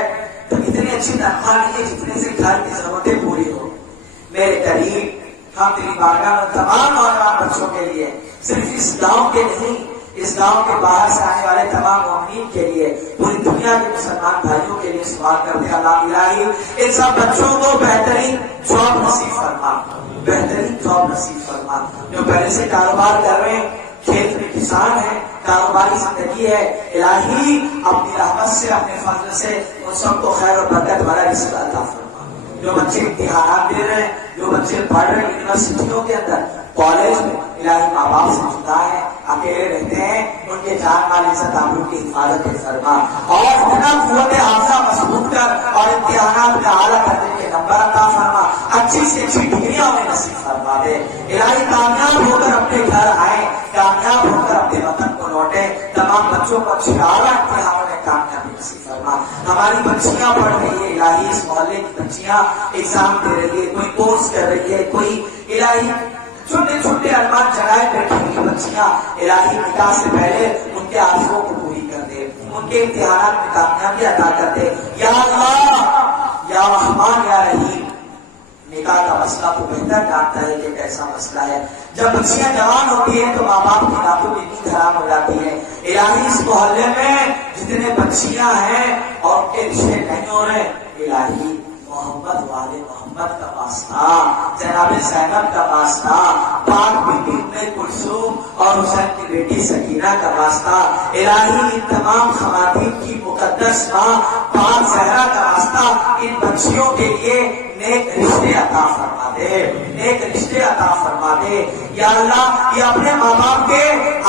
تو اتنی اچھی تنخواہ نہیں ہے جتنے سے گھر کی ضرورتیں پوری ہو۔ میرے کریم، ہم تیری بارگاہ میں تمام نوجوان بچوں کے لیے، صرف اس گاؤں کے نہیں، اس گاؤں کے باہر سے آنے والے تمام مومنین کے لیے، پوری دنیا کے مسلمان بھائیوں کے لیے سوال کرتے ہیں۔ اللہ الہی ان سب بچوں کو بہترین جاب نصیب فرما، بہترین جاب نصیب فرما۔ جو پہلے سے کاروبار کر رہے ہیں، کھیت میں کسان ہیں، کاروباری زندگی ہے، الہی اپنی رحمت سے، اپنے فضل سے ان سب کو خیر اور برکت والا رزق عطا فرما۔ جو بچے امتحانات دے رہے ہیں، جو بچے پڑھ رہے ہیں یونیورسٹیوں کے اندر، کالج میں، الہی ماں باپ سے جدا ہے، اکیلے رہتے ہیں، ان کے جان مال عزت آبرو کی حفاظت فرما اور اتنا قوت حافظہ مضبوط کر اور امتحانات میں اعلیٰ درجے کے نمبر عطا فرما، اچھی سے اچھی ڈگریاں انہیں نصیب فرما دے۔ الہی کامیاب ہو کر اپنے گھر آئے، کامیاب ہو کر اپنے وطن کو لوٹے، تمام بچوں کو اچھے اعلیٰ امتحانوں میں کامیابی نصیب فرما۔ ہماری بچیاں پڑھ رہی ہے، الہی اس محلے کی بچیاں ایگزام دے رہی ہے، کوئی کورس کر رہی ہے، کوئی الہی چھوٹے چھوٹے ارمان جگائے بیٹھی ہوئی بچیاں، الہی نکاح سے پہلے ان کے آرزوؤں کو پوری کر دے، ان کے امتحانات میں کامیابی عطا کر دے۔ یا اللہ، یا رحمان، یا رحیم، نکاح کا مسئلہ تو بہتر جانتا ہے کہ کیسا مسئلہ ہے۔ جب بچیاں جوان ہوتی ہیں تو ماں باپ کی راتوں کی نیند حرام ہو جاتی ہے۔ الہی اس محلے میں جتنے بچیاں ہیں اور ان کے رشتے نہیں ہو رہے، الہی محمد والے محمد کا واسطہ، جناب زینب کا واسطہ، پاک بیٹی ام کلثوم اور حسین کی بیٹی سکینہ کا واسطہ، الہی ان تمام خواتین کی مقدس ماں پاک زہرا کا واسطہ، ان بچیوں کے لیے نیک رشتے عطا فرما دے، نیک رشتے عطا فرما دے یا اللہ۔ یہ اپنے ماں باپ کے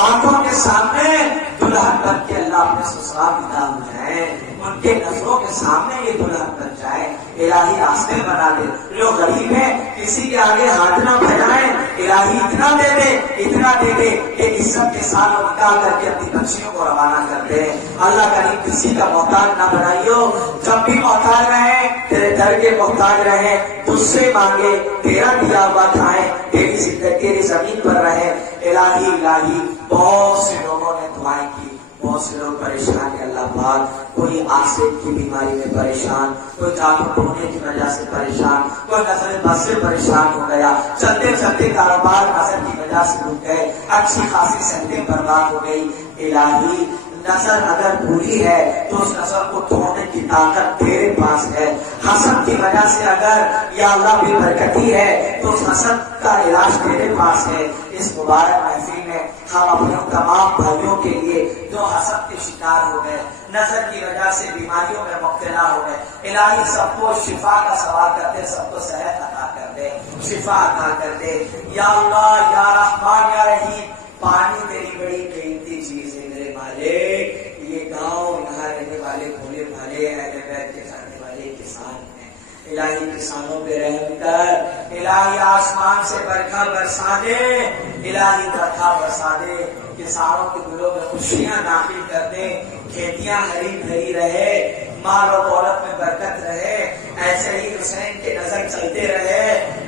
آنکھوں کے سامنے دلہن بن کے اللہ اپنے سسرال ودا ہو جائے، ان کے نظروں کے سامنے یہ دلہن بن جائے، الہی راستے بنا دے۔ جو غریب ہے کسی کے آگے ہاتھ نہ پھیلائیں، الہی اتنا دے دے، اتنا دے دے کہ عزت کے ساتھ نکال کر کے اپنی بچیوں کو روانہ کر دے۔ اللہ کریم کسی کا محتاج نہ بنائیو، جب بھی محتاج رہے تیرے در کے محتاج رہے، تجھ سے مانگے، تیرا دیا ہوا کھائے، تیری زندگی تیری زمین پر رہے۔ الہی الہی بہت سے لوگوں نے دعائیں کی، بہت سے لوگ پریشان ہیں اللہ پاک، کوئی آسیب کی بیماری میں پریشان، کوئی جادو ٹونے کی وجہ سے پریشان، کوئی نظر بد سے پریشان ہو گیا، چلتے چلتے کاروبار نظر کی وجہ سے رک گئے، اچھی خاصی صحتیں برباد ہو گئی۔ الہی نظر اگر بری ہے تو اس نظر کو توڑنے کی طاقت تیرے پاس ہے، حسد کی وجہ سے اگر یا اللہ بے برکتی ہے تو اس حسد کا علاج تیرے پاس ہے۔ اس مبارک محفل میں ہم اپنے تمام بھائیوں کے لیے جو حسد کے شکار ہو گئے، نظر کی وجہ سے بیماریوں میں مبتلا ہو گئے، الہی سب کو شفا کا سوال کرتے، سب کو صحت عطا کر دے، شفا عطا کر دے یا اللہ یا رحمان یا رحیم۔ پانی تیری بڑی قیمتی چیز ہے میرے مالک، یہ گاؤں یہاں رہنے والے بھولے بھالے اہل بیت کے کھانے والے کسان ہیں، الہی کسانوں پہ رحم کر، الہی آسمان سے برکھا برسا دے، الہی برکھا برسا دے، کسانوں کے دلوں میں خوشیاں داخل کر دے، کھیتیاں ہری بھری رہے، مال و دولت میں برکت رہے، ایسے ہی حسین کے نظر چلتے رہے،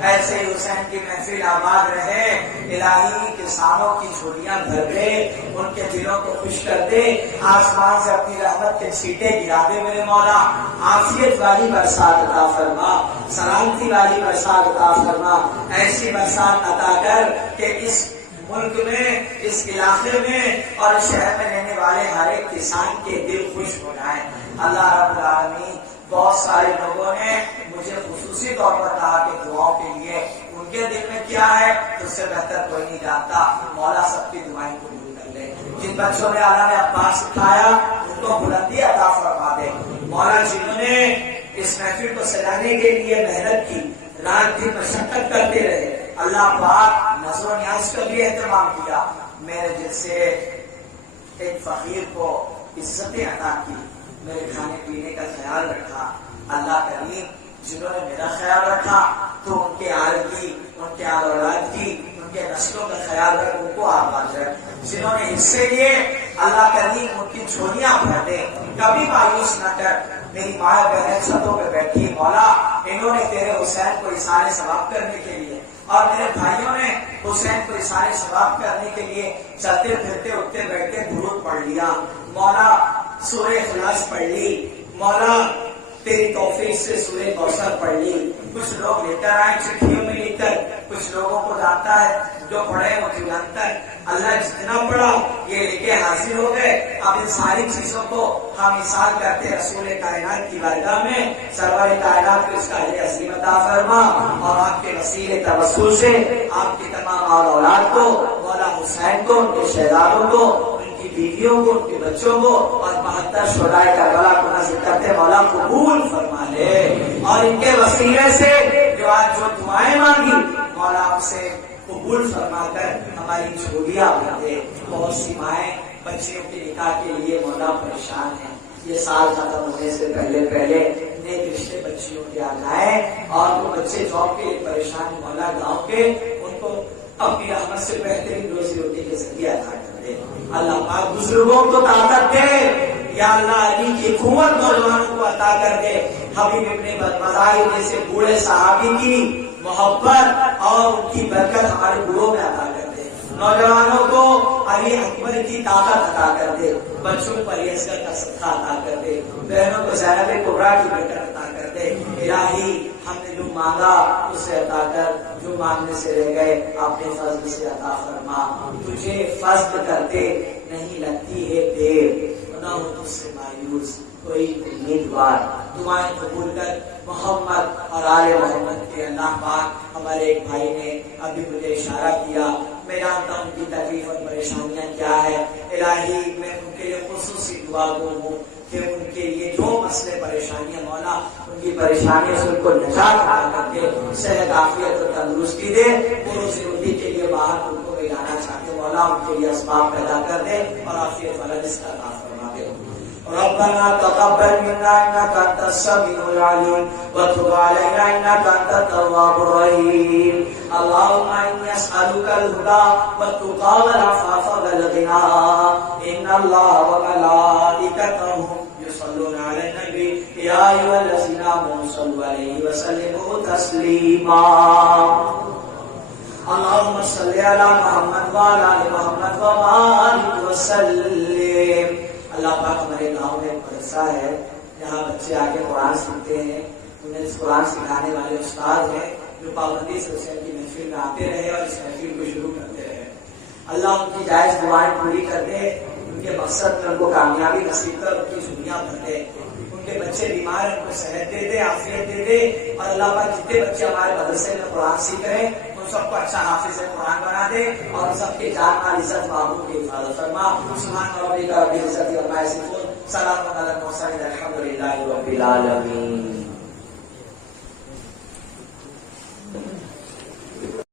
ایسے ہی حسین کی محفل آباد رہے، الہی کسانوں کی جھولیاں بھر دے، ان کے دلوں کو خوش کر دے، آسمان سے اپنی رحمت کے چھینٹے گرا دے میرے مولا، عافیت والی برسات عطا فرما، سلامتی والی برسات عطا فرما، ایسی برسات عطا کر کہ اس ملک میں، اس علاقے میں اور اس شہر میں رہنے والے ہر ایک کسان کے دل خوش ہو جائیں۔ اللہ رب العالمین، بہت سارے لوگوں نے مجھے خصوصی طور پر کہا کہ دعاؤں کے لیے ان کے دل میں کیا ہے تو اس سے بہتر کوئی نہیں جانتا، مولا سب کی دعائیں قبول کر لے۔ جن بچوں نے اعلیٰ نے عباس سکھایا ان کو بلندی عطا فرما دے، مولا جنہوں نے اس محفل کو سجانے کے لیے محنت کی، رات دن مشقت کرتے رہے، اللہ پاک نظر و نیاز کا بھی اہتمام کیا، میرے جیسے ایک فقیر کو عزتیں عطا کی، میرے کھانے پینے کا خیال رکھا، اللہ کریم جنہوں نے میرا خیال رکھا تو ان کے آل کی، ان کے آل اولاد کی، ان کے نسلوں کا خیال رکھ، ان کو آباد رکھ، جنہوں نے حصے لیے اللہ کریم ان کی جھولیاں بھر دے، کبھی مایوس نہ کر۔ میری ماں بہنیں چھتوں پہ بیٹھی، مولا انہوں نے تیرے حسین کو اثار ثواب کرنے کے لیے اور میرے بھائیوں نے حسین کو اثار ثواب کرنے کے لیے چلتے پھرتے اٹھتے بیٹھتے درود پڑھ لیا، مولا سورہ اخلاص پڑھ لی، مولا تیری توفیق سے سورہ کوثر پڑھ لی، کچھ لوگ لے کر آئے چٹھیوں میں لکھ کر، کچھ لوگوں کو جانتا ہے جو پڑھے وہ جانتا ہے، اللہ جتنا پڑھا یہ لے کے حاضر ہو گئے۔ اب ان ساری چیزوں کو ہم مثال کرتے رسول کائنات کی بارگاہ میں، سرور کائنات کو اس کا اجر عظیم عطا فرما، اور آپ کے وسیلے توسل سے آپ کی تمام آل اولاد کو، مولا حسین کو، ان کے شہزادوں کو، ان کی بیویوں کو، ان کے بچوں کو اور 72 شہدائے کربلا کو نذر کرتے مولا قبول فرما لے، اور ان کے وسیلے سے جو آج جو دعائیں مانگی مولا ہم سے قبول فرما کر ہماری جھولیاں بھر دے۔ بہت سی مائیں بچیوں کے نکاح کے لیے مولا پریشان ہیں، یہ سال ختم ہونے سے پہلے پہلے نیک رشتے بچیوں کے آ جائیں، اور وہ بچے جاب کے لیے پریشان مولا گاؤں کے، ان کو اپنی رحمت سے بہترین روزی روٹی کے ذریعے عطا کر دے۔ اللہ پاک بزرگوں کو طاقت دے، یا اللہ علی کی قوت نوجوانوں کو عطا کر دے، حبیب ابن مظاہر جیسے بوڑھے صحابی کی محبت اور ان کی برکت ہمارے گروہ میں عطا کر دے، نوجوانوں کو علی اکبر کی طاقت عطا کر دے، بچوں کو علی اصغر کا صدقہ عطا کر دے، بہنوں کو زینب کبریٰ کی برکت عطا کر دے۔ الہی ہم نے جو مانگا اسے عطا کر، جو مانگنے سے رہ گئے اپنے فضل سے عطا فرما، تجھے فضل کرتے نہیں لگتی ہے دیر، نہ ہو تجھ سے مایوس کوئی امیدوار. دعائیں قبول کر. محمد اور آل محمد کے اللہ پاک. ہمارے ایک بھائی نے ابھی مجھے اشارہ کیا، میں جانتا ہوں ان کی تکلیف اور پریشانیاں کیا ہے. الہی میں ان کے لیے خصوصی دعا گو ہوں کہ ان کے لیے جو مسئلے پریشانیاں مولا ان کی پریشانیوں سے ان کو نجات عطا کر کے صحت عافیت اور تندرستی دے. وہ روزی روٹی کے لیے باہر ان کو جانا چاہتے مولا ان کے لیے اسباب پیدا کر دے اور عافیت والا رزق عطا فرما دے. ربنا تقبل منا انك انت السميع العليم وتب علينا انك انت التواب الرحيم. اللهم اني اسالك الهدى والتقى والعفاف والغنى. ان الله وملائكته يصلون على النبي يا ايها الذين امنوا صلوا عليه وسلموا تسليما. اللهم صل على محمد وعلى ال محمد وبارك وسلم. اللہ پاک ہمارے گاؤں میں ایک مدرسہ ہے جہاں بچے آ کے قرآن سیکھتے ہیں. انہیں اس قرآن سکھانے والے استاد ہیں جو پابندی سے حسین کی محفل میں آتے رہے اور اس محفل کو شروع کرتے رہے. اللہ ان کی جائز دعائیں پوری کر دے. ان کے مقصد میں ان کو کامیابی نصیب کر ان کی دنیا بھر دے. ان کے بچے بیمار ہیں ان کو صحت دے دے، عافیت دے دے. اور اللہ پاک جتنے بچے ہمارے مدرسے میں قرآن سیکھ رہے ہیں سب کو اچھا حافظ قرآن بنا دے اور سب کے جان مال عزت معبود کی حفاظت فرما. سبحان ربک رب العزت عما یصفون، سلام علی المرسلین، الحمد للہ رب العالمین.